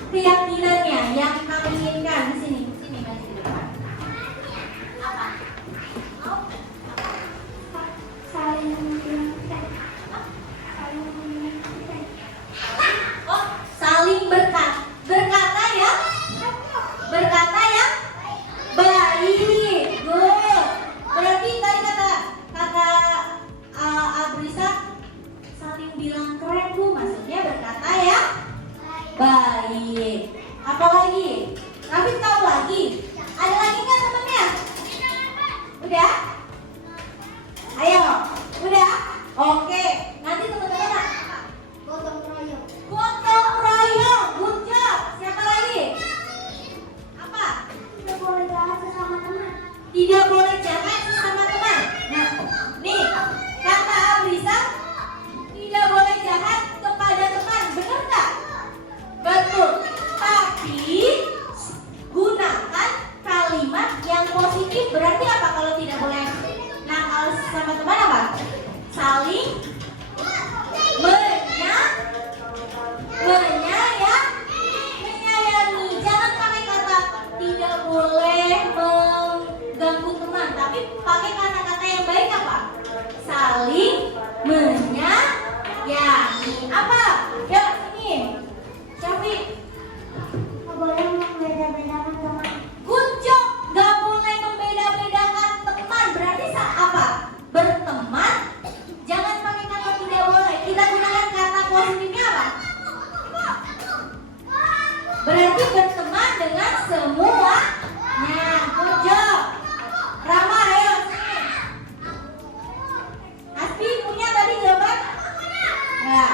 keyakinannya yang kamu inginkan? Di sini. Sini maju di depan. Apa? Saling mengingatkan. Saling mengingatkan. Oh, saling berkata ya. Berkata ya. Baik. Good. Berarti tadi kata Abrisa saling bilang keren Bu, maksudnya berkata ya. Baik. Apa lagi? Raffi tahu lagi? Ada lagi nggak temennya? Udah? Ayo. Udah? Oke. Nanti teman-teman apa? Gotong royong. Gotong royong. Good job. Siapa lagi? Apa? Tidak boleh jahat sesama teman. Tidak boleh jahat sesama teman. Nah, nih kata Abrisa, tidak boleh jahat kepada teman. Benar nggak? Betul. Tapi gunakan kalimat yang positif. Berarti apa kalau tidak boleh nakal sama teman apa? Saling menyayangi. Jangan pakai kata tidak boleh mengganggu teman, tapi pakai kata-kata yang baik apa? Saling menyayangi. Apa? Ya ini. Syafi. Tidak boleh membeda-bedakan teman. Good job. Gak boleh membeda-bedakan teman. Berarti apa? Berteman. Jangan pakai kata tidak boleh. Kita gunakan kata positifnya apa? Berarti berteman dengan semuanya. Good job. Rama, ayo sini. Aspi punya tadi jawaban? Nah.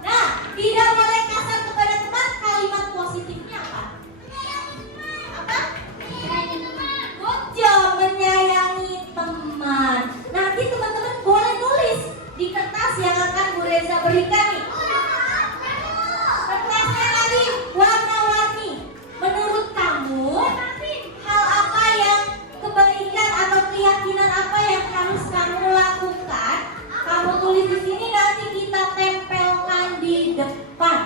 Nah, tidak boleh kasar kepada teman. Kalimat positifnya apa? Apa? Good job, menyayangi teman. Nanti teman-teman boleh tulis di kertas yang akan Bu Reza berikan nih. Kertasnya tadi warna-warni. Menurut kamu, hal apa yang kebaikan atau keyakinan apa yang harus kamu lakukan? Kamu tulis di sini, nanti kita tempelkan di depan.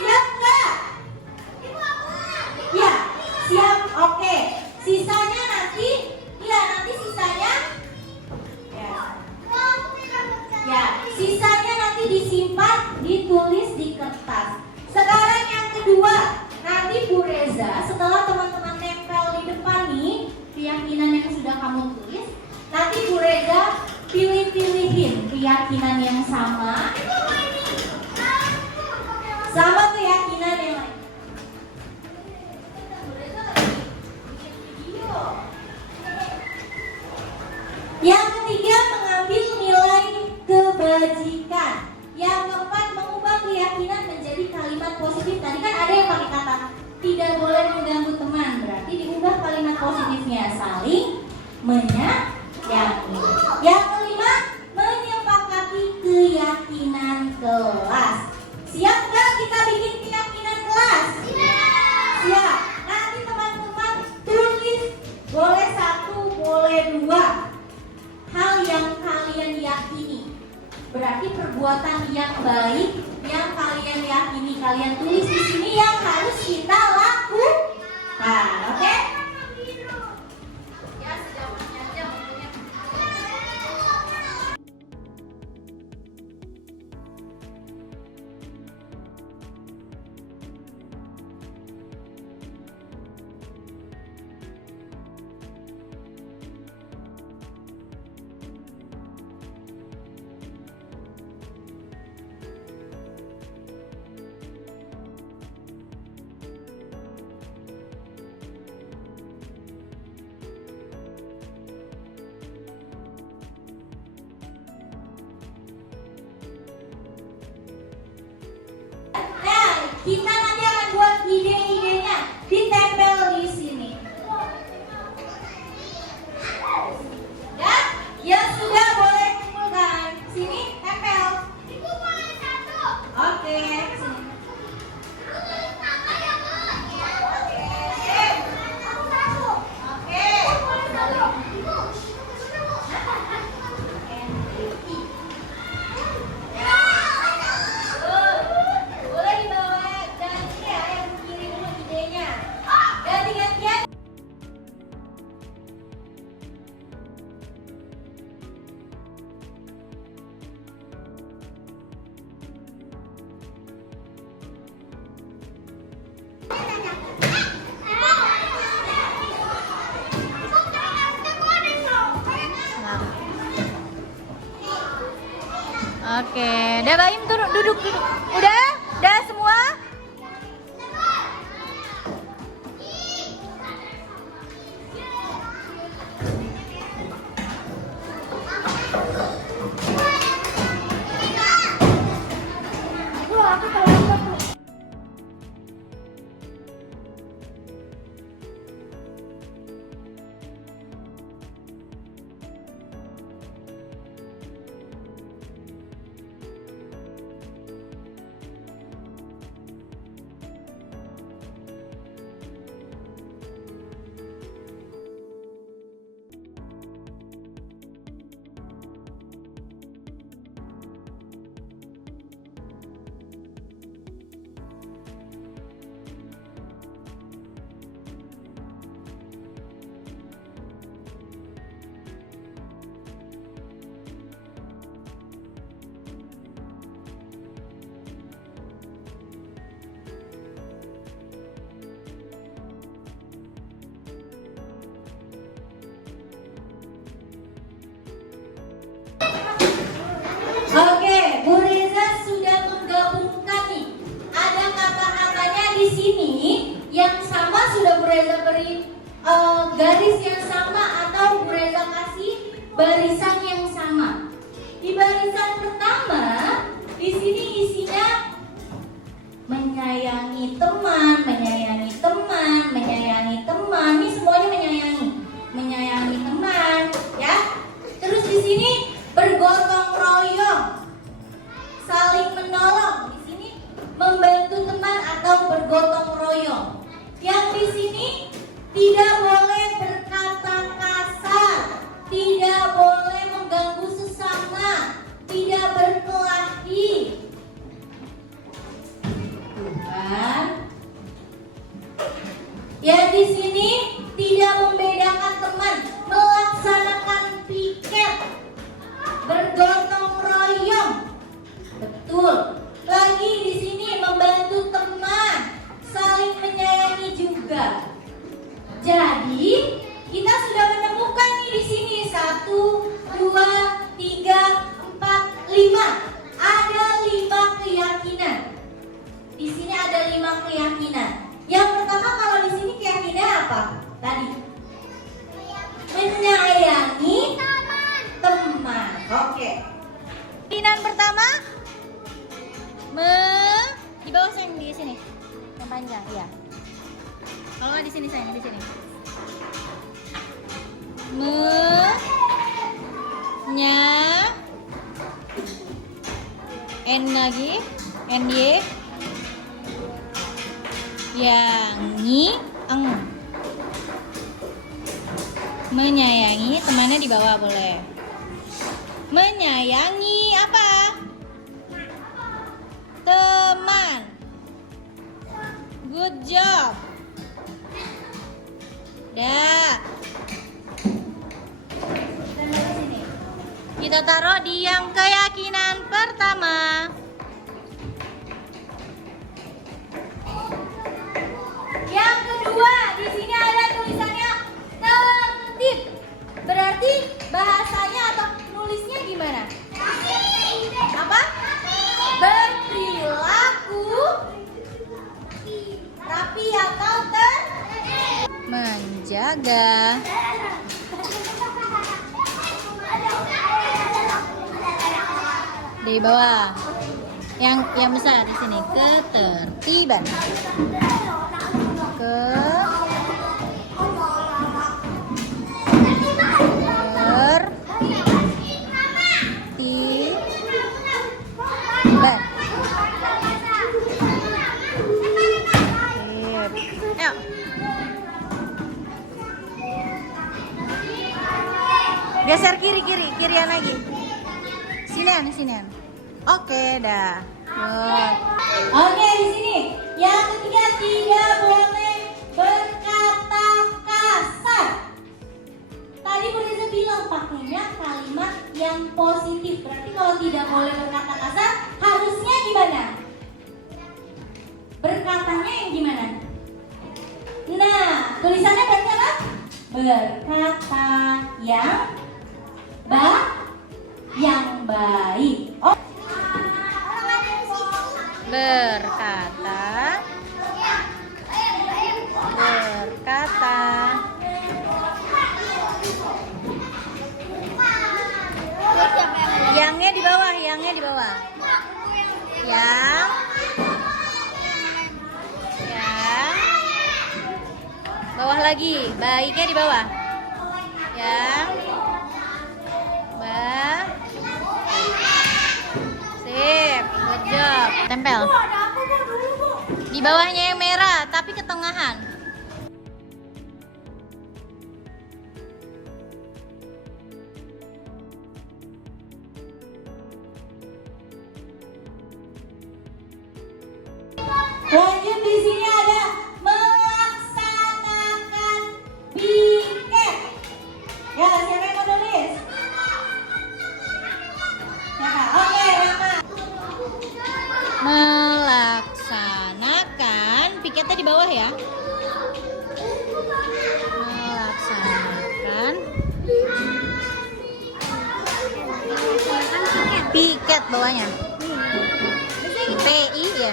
Siap nggak? Ya, siap. Oke. Sisanya nanti, nanti sisanya. Ya, sisanya nanti disimpan, ditulis di kertas. Sekarang yang kedua, nanti Bu Reza setelah teman-teman nempel di depan nih keyakinan yang sudah kamu tulis, nanti Bu Reza pilih-pilihin keyakinan yang sama keyakinan yang lain. Bu Reza lagi bikin video. Yang ketiga, mengambil nilai kebajikan. Yang keempat, mengubah keyakinan menjadi kalimat positif. Tadi kan ada yang pakai kata tidak boleh mengganggu teman. Berarti diubah kalimat positifnya saling menyayangi. Yang kelima, menyepakati keyakinan kelas. Siap nggak kita bikin keyakinan kelas? Siap. Nanti teman-teman tulis, boleh 1, boleh 2 hal yang kalian yakini. Berarti perbuatan yang baik yang kalian yakini, kalian tulis di sini yang harus kita lakukan. Oke? Ya, sejauhnya aja waktunya. Kita nanti akan buat ide-idenya, ditempel di sini. Ya, ya sudah boleh kumpulkan. Sini tempel. Oke, sini. Oke. Oke, udah Baim turun duduk. Udah semua? Aku terlambat tuh. Oke, Bu Reza sudah menggabungkan nih. Ada kata-katanya di sini yang sama, sudah Bu Reza beri garis yang sama atau Bu Reza kasih barisan yang sama. Di barisan pertama, di sini isinya menyayangi teman, menyayangi teman, menyayangi teman. Ini semuanya menyayangi teman, ya. Terus di sini bergotong royong, saling menolong. Di sini membantu teman atau bergotong royong. Yang di sini tidak boleh berkata kasar, tidak boleh mengganggu sesama, tidak berkelahi. Tuhan. Yang di sini tidak membedakan teman, melaksanakan piket, bergotong royong. Betul. Lagi di sini membantu teman, saling menyayangi juga. Jadi kita sudah menemukan nih di sini 1, 2, 3, 4, 5. Ada 5 keyakinan. Di sini ada 5 keyakinan. Yang pertama, kalau di sini keyakinan apa? Tadi menyayangi teman. Oke. Keyakinan pertama, di bawah sayang, di sini, yang panjang, ya. Kalau nggak di sini sayang, di sini. N lagi, NY, yangi, menyayangi temannya di bawah boleh. Menyayangi apa? Teman. Good job. Dah. Kita taruh di yang keyakinan pertama. Yang kedua, di sini ada tulisannya tertib. Berarti bahasanya atau nulisnya gimana? Apa? Berperilaku rapi atau menjaga. Di bawah. Yang besar di sini, ketertiban. Ketertiban. Ayo. Geser kirian lagi. Sinian. Oke, dah. Good. Oke, di sini. Yang ketiga, tidak boleh berkata kasar. Tadi Bu Reza bilang pakainya kalimat yang positif. Berarti kalau tidak boleh berkata kasar, harusnya gimana? Berkatanya yang gimana? Nah, tulisannya berarti apa? Berkata yang baik. Oh, berkata, berkata. Yangnya di bawah, yangnya di bawah. Yang, bawah lagi, baiknya di bawah. Yang, sip, good job. Tempel. Di bawahnya yang merah, tapi ketengahan. Lanjut, di sini ada melaksanakan piket. Ya, siapa yang mau nulis? Siapa? Oke, Rama. Melaksanakan piketnya di bawah ya. Melaksanakan piket bawahnya. PI ya.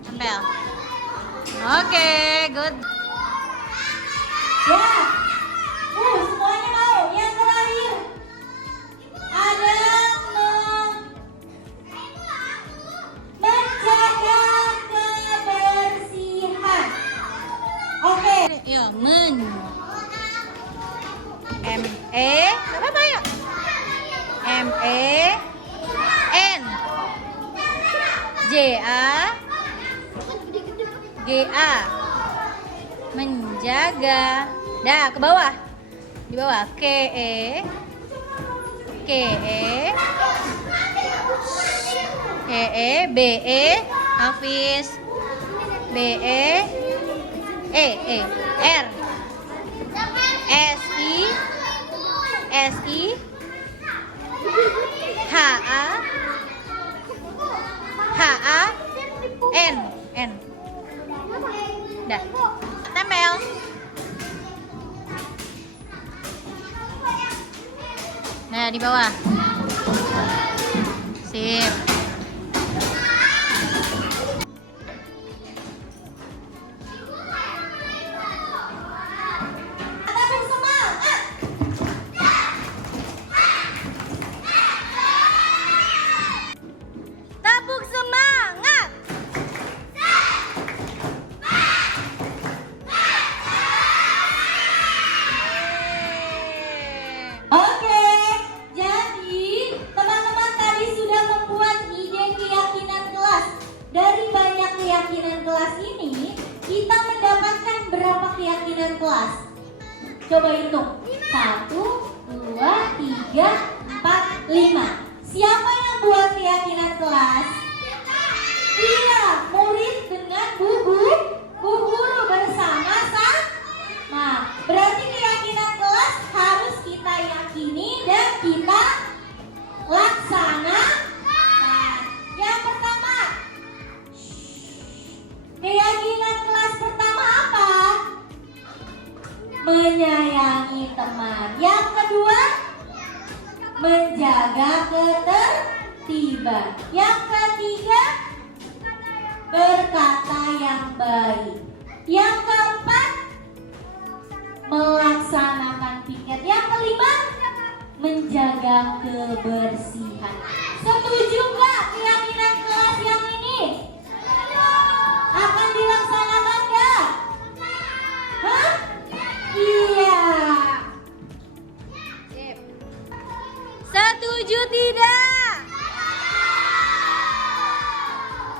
Tempel. Oke, good. Ya. Semuanya mau. Yang terakhir ada menjaga kebersihan. Oke. Yo, apa ya? MENJAGA menjaga. Dah, ke bawah. Di bawah. KE BE Hafiz BE R SI HA N. Dah. Tempel. Nah, di bawah. Sip. Tepuk semangat. Tepuk semangat. Oke, jadi teman-teman tadi sudah membuat ide keyakinan kelas. Dari banyak keyakinan kelas ini, kita mendapatkan berapa keyakinan kelas? Coba hitung. 1, 2, 3, 4, 5. Siapa yang buat keyakinan kelas? Iya, murid dengan bu guru bersama-sama. Berarti keyakinan kelas harus kita yakini dan kita laksanakan. Yang pertama, keyakinan kelas pertama apa? Menyayangi teman. Yang kedua, menjaga ketertiban. Yang ketiga, berkata yang baik. Yang keempat, melaksanakan piket. Yang kelima, menjaga kebersihan. Setuju nggak keyakinan kelas yang ini? Akan dilaksanakan nggak? Hah? Iya. Setuju tidak?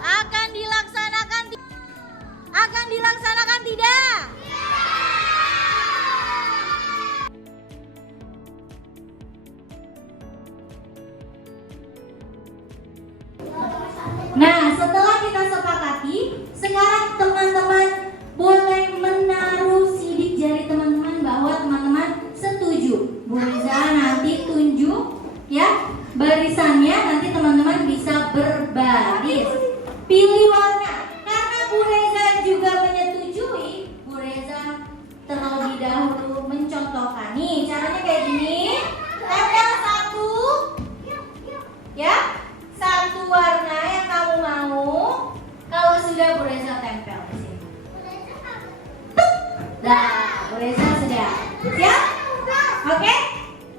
Akan dilaksanakan tidak? Nah, setelah kita sepakati, sekarang teman-teman boleh menaruh sidik jari teman-teman bahwa teman-teman setuju. Bu Reza nanti tunjuk ya barisannya, nanti teman-teman bisa berbaris. Pilih warna. Karena Bu Reza juga menyetujui, Bu Reza Siap? Oke?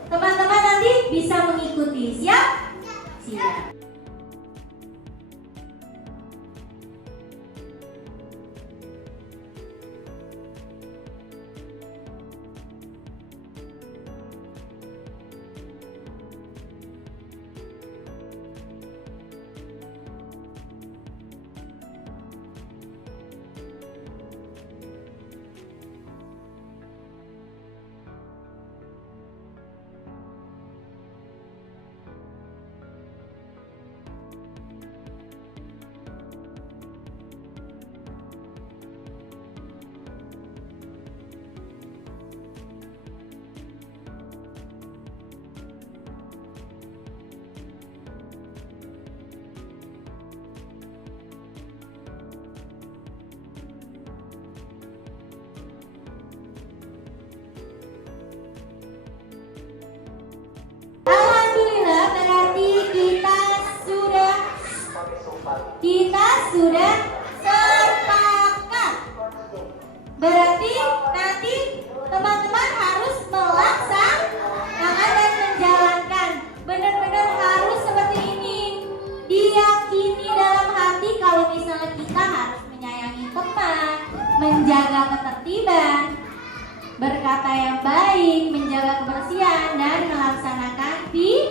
Teman-teman nanti bisa mengikuti. Siap? Siap. Alhamdulillah, berarti kita sudah sepakat. Berarti nanti teman-teman harus melaksanakan dan menjalankan. Benar-benar harus seperti ini. Diyakini dalam hati kalau misalnya kita harus menyayangi teman, menjaga ketertiban, berkata yang baik, menjaga kebersihan, dan melaksanakan piket.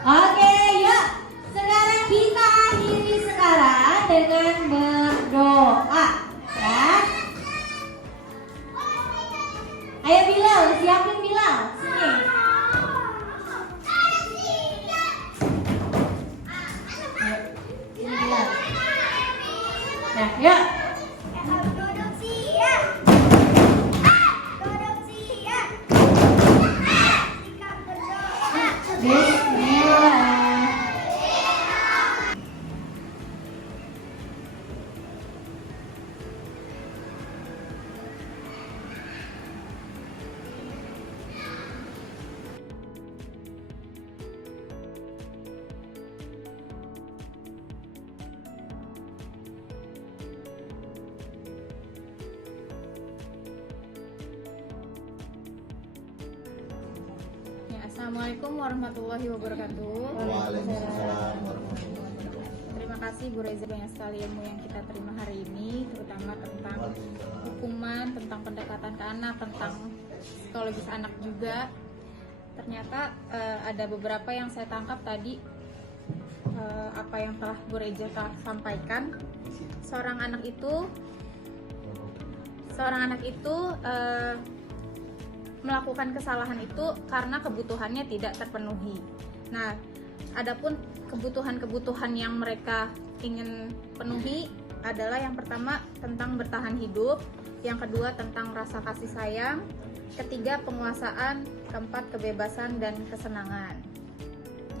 Oke, yuk. Sekarang kita akhiri sekarang dengan berdoa. Ya. Ayo Bilal, siapin Bilal. Sini. Yuk, sini Bilal. Nah, yuk. Duduk siap. Duduk siap. Sikap berdoa. Bismillah. Ya, Assalamualaikum warahmatullahi wabarakatuh. Waalaikumsalam warahmatullahi wabarakatuh. Terima kasih Bu Reza, banyak sekali ilmu yang kita terima hari ini, terutama tentang hukuman, tentang pendekatan ke anak, tentang psikologis anak juga. Ternyata ada beberapa yang saya tangkap tadi, apa yang telah Bu Reza sampaikan. Seorang anak itu melakukan kesalahan itu karena kebutuhannya tidak terpenuhi. Nah, adapun kebutuhan-kebutuhan yang mereka ingin penuhi adalah yang pertama tentang bertahan hidup, yang kedua tentang rasa kasih sayang, ketiga penguasaan, keempat kebebasan dan kesenangan.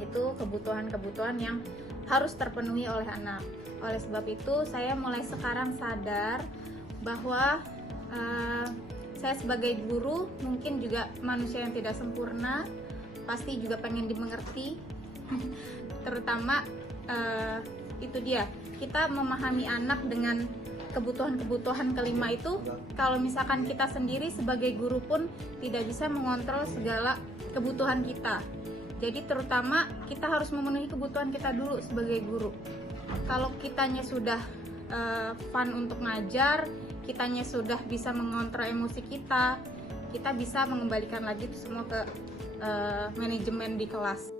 Itu kebutuhan-kebutuhan yang harus terpenuhi oleh anak. Oleh sebab itu, saya mulai sekarang sadar bahwa saya sebagai guru mungkin juga manusia yang tidak sempurna, pasti juga pengen dimengerti. Terutama itu dia, kita memahami anak dengan kebutuhan-kebutuhan kelima itu. Kalau misalkan kita sendiri sebagai guru pun tidak bisa mengontrol segala kebutuhan kita. Jadi terutama kita harus memenuhi kebutuhan kita dulu sebagai guru. Kalau kitanya sudah fun untuk ngajar, kitanya sudah bisa mengontrol emosi kita bisa mengembalikan lagi itu semua ke manajemen di kelas.